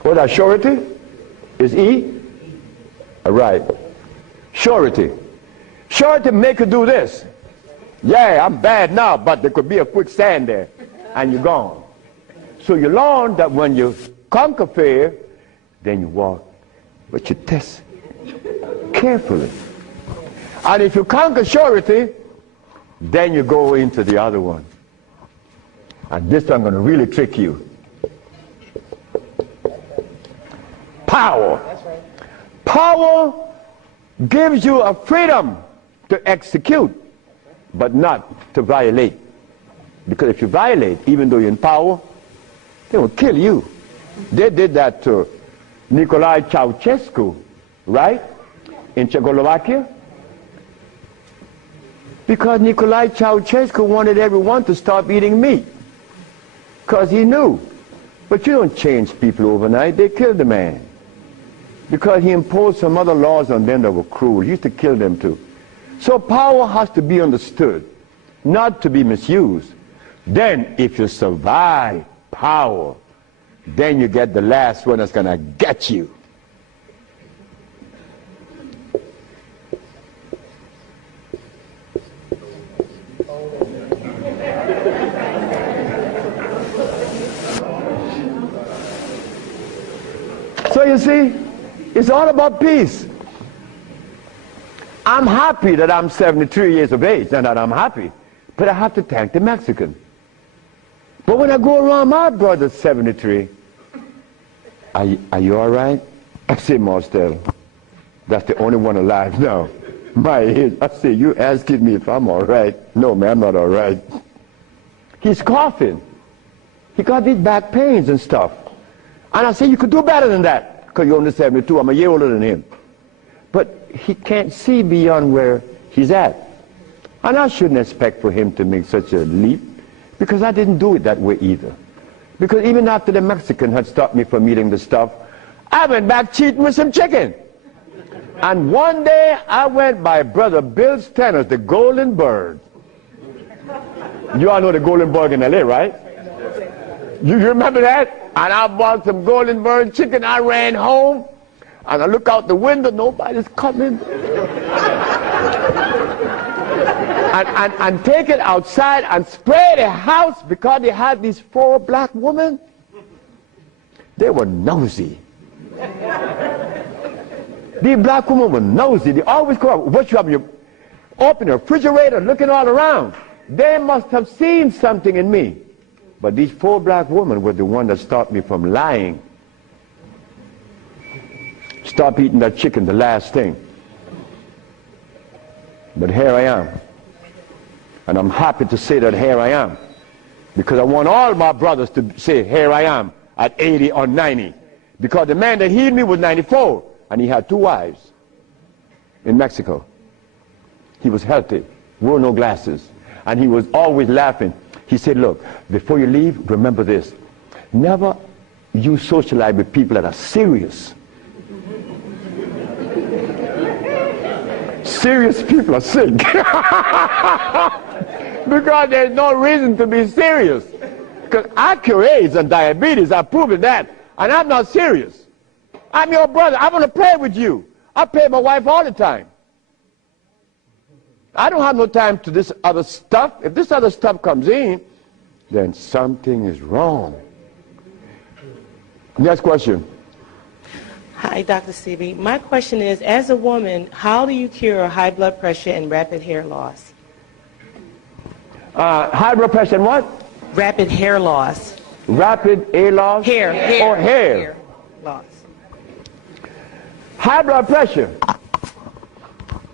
What that surety? Is E? All right. Surety. Surety make you do this. Yeah, I'm bad now, but there could be a quicksand there, and you're gone. So you learn that when you conquer fear, then you walk, but you test carefully. And if you conquer surety, then you go into the other one. And this one I'm going to really trick you. Power. Power gives you a freedom to execute, but not to violate. Because if you violate, even though you're in power, they will kill you. They did that to Nicolae Ceausescu, right? In Czechoslovakia. Because Nicolae Ceausescu wanted everyone to stop eating meat. Because he knew. But you don't change people overnight. They killed the man. Because he imposed some other laws on them that were cruel. He used to kill them too. So power has to be understood, not to be misused. Then if you survive power, then you get the last one that's going to get you. So you see, it's all about peace. I'm happy that I'm 73 years of age and that I'm happy, but I have to thank the Mexican. But when I go around my brother 73, are you all right? I say, Marcel, that's the only one alive now. My age. I say, you asking me if I'm all right? No, man, I'm not all right. He's coughing. He got these back pains and stuff. And I say, you could do better than that, because you're only 72. I'm a year older than him. But he can't see beyond where he's at. And I shouldn't expect for him to make such a leap, because I didn't do it that way either. Because even after the Mexican had stopped me from eating the stuff, I went back cheating with some chicken. And one day I went by Brother Bill's Tennis, the Golden Bird. You all know the Golden Bird in LA, right? You remember that? And I bought some Golden Bird chicken. I ran home. And I look out the window, nobody's coming. and take it outside and spray the house, because they had these 4 black women. They were nosy. These black women were nosy. They always go up. What you have? You open the refrigerator, looking all around. They must have seen something in me. But these 4 black women were the one that stopped me from lying. Stop eating that chicken, the last thing. But here I am. And I'm happy to say that here I am. Because I want all my brothers to say, here I am, at 80 or 90. Because the man that healed me was 94, and he had 2 wives in Mexico. He was healthy, wore no glasses, and he was always laughing. He said, look, before you leave, remember this. Never you socialize with people that are serious. Serious people are sick. Because there's no reason to be serious. Because I cure AIDS and diabetes, I've proven that. And I'm not serious. I'm your brother. I want to play with you. I play with my wife all the time. I don't have no time to this other stuff. If this other stuff comes in, then something is wrong. Next question. Hi, Dr. Sebi. My question is, as a woman, how do you cure high blood pressure and rapid hair loss? High blood pressure and what? Rapid hair loss. Rapid hair loss? Hair. Or hair loss. High blood pressure.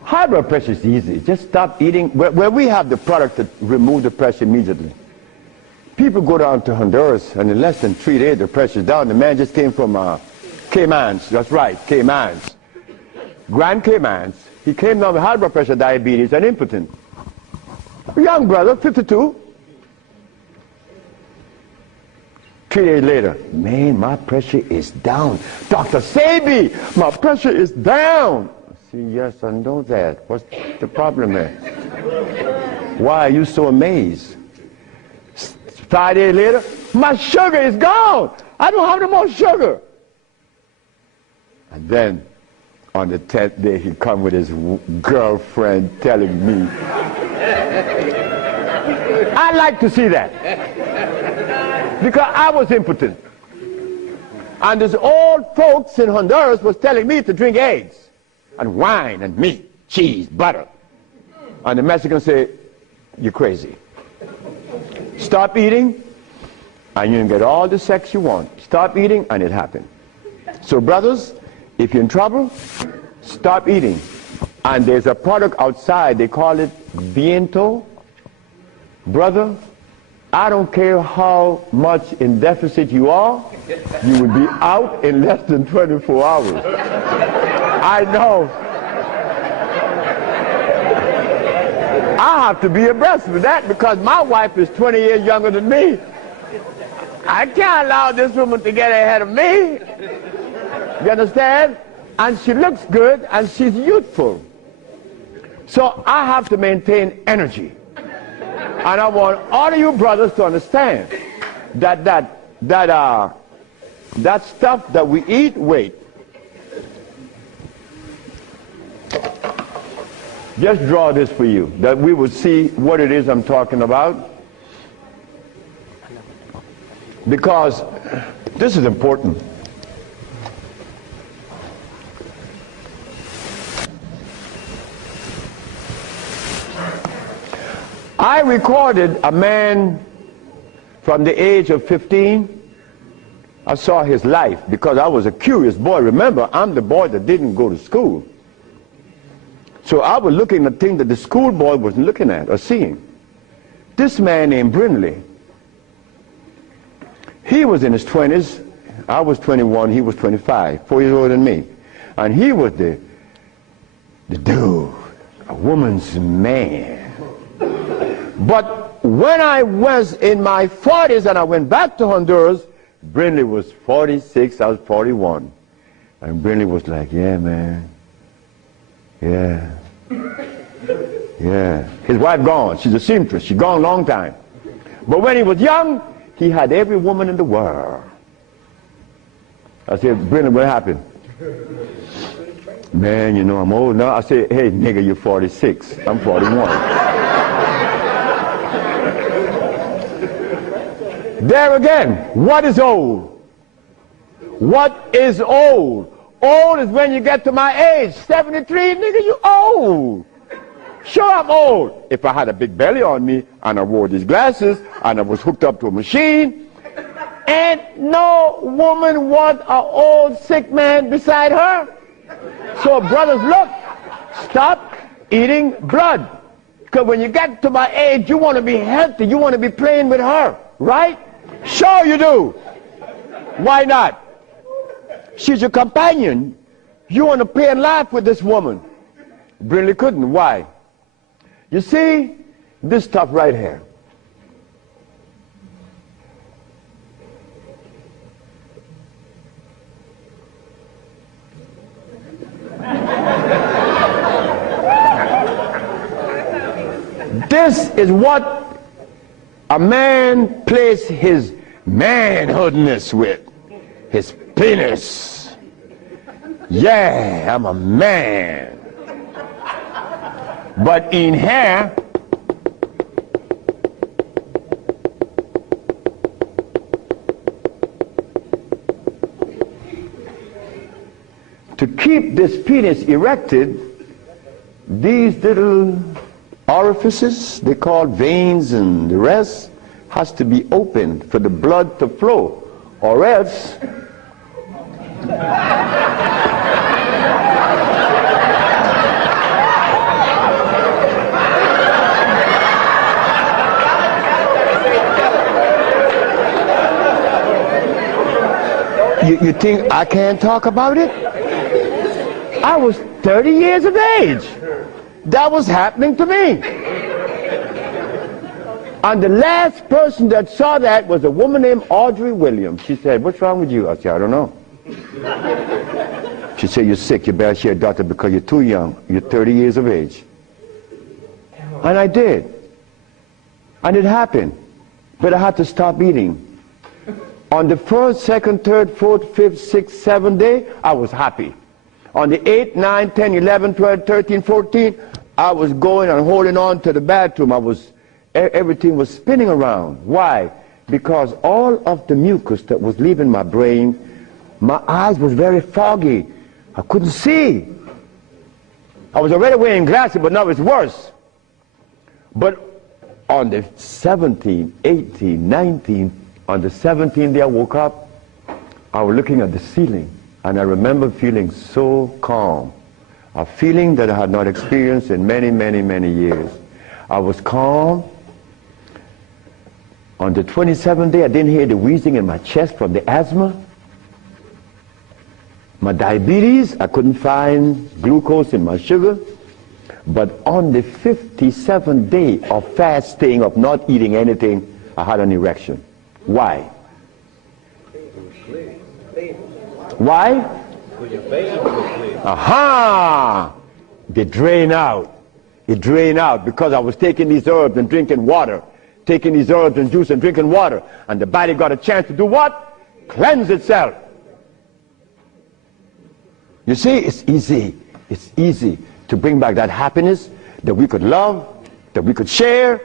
High blood pressure is easy. Just stop eating. Where we have the product that remove the pressure immediately. People go down to Honduras, and in less than 3 days, the pressure's down. The man just came from Caymans. That's right, Caymans. Grand Caymans. He came down with high blood pressure, diabetes, and impotent. A young brother, 52. 3 days later, man, my pressure is down. Dr. Sebi, my pressure is down. I say, yes, I know that. What's the problem there? Why are you so amazed? 5 days later, my sugar is gone. I don't have no more sugar. And then, on the 10th day, he come with his girlfriend telling me. I like to see that. Because I was impotent. And these old folks in Honduras was telling me to drink eggs and wine and meat, cheese, butter. And the Mexicans say, you're crazy. Stop eating, and you can get all the sex you want. Stop eating, and it happened. So brothers, if you're in trouble, stop eating. And there's a product outside, they call it Viento. Brother, I don't care how much in deficit you are, you will be out in less than 24 hours. I know. I have to be abreast with that because my wife is 20 years younger than me. I can't allow this woman to get ahead of me. You understand? And she looks good and she's youthful. So I have to maintain energy. And I want all of you brothers to understand that that stuff that we eat, wait. Just draw this for you, that we would see what it is I'm talking about. Because this is important. I recorded a man from the age of 15. I saw his life because I was a curious boy. Remember, I'm the boy that didn't go to school. So I was looking at things that the school boy wasn't looking at or seeing. This man named Brindley, he was in his 20s. I was 21, he was 25, 4 years older than me. And he was the dude, a woman's man. But when I was in my 40s and I went back to Honduras, Brindley was 46, I was 41. And Brindley was like, yeah, man. Yeah. Yeah. His wife gone. She's a seamstress. She's gone a long time. But when he was young, he had every woman in the world. I said, Brindley, what happened? Man, you know, I'm old now. I said, hey, nigga, you're 46. I'm 41. There again, what is old? What is old? Old is when you get to my age. 73, nigga, you old. Sure, I'm old. If I had a big belly on me, and I wore these glasses, and I was hooked up to a machine, and no woman want an old sick man beside her. So brothers, look, stop eating blood. Because when you get to my age, you want to be healthy. You want to be playing with her, right? Sure you do. Why not? She's your companion. You want to play and laugh with this woman. Brindley couldn't. Why? You see, this stuff right here. This is what a man plays his manhoodness with, his penis. Yeah, I'm a man. But in here, to keep this penis erected, these little orifices, they call veins and the rest, has to be opened for the blood to flow, or else you think I can't talk about it? I was 30 years of age. That was happening to me. And the last person that saw that was a woman named Audrey Williams. She said, what's wrong with you? I said, I don't know. She said, you're sick. You better see a doctor because you're too young. You're 30 years of age. And I did. And it happened. But I had to stop eating. On the 1st, 2nd, 3rd, 4th, 5th, 6th, 7th day, I was happy. On the 8th, 9th, 10th, 11th, 12th, 13th, 14th, I was going and holding on to the bathroom. Everything was spinning around. Why? Because all of the mucus that was leaving my brain, my eyes was very foggy. I couldn't see. I was already wearing glasses, but now it's worse. But on the 17th, 18th, 19th, on the 17th day I woke up, I was looking at the ceiling, and I remember feeling so calm. A feeling that I had not experienced in many, many, many years. I was calm. On the 27th day, I didn't hear the wheezing in my chest from the asthma. My diabetes, I couldn't find glucose in my sugar. But on the 57th day of fasting, of not eating anything, I had an erection. Why? Why? Aha! They drain out. It drained out because I was taking these herbs and drinking water. Taking these herbs and juice and drinking water. And the body got a chance to do what? cleanse itself. You see, it's easy to bring back that happiness that we could love, that we could share,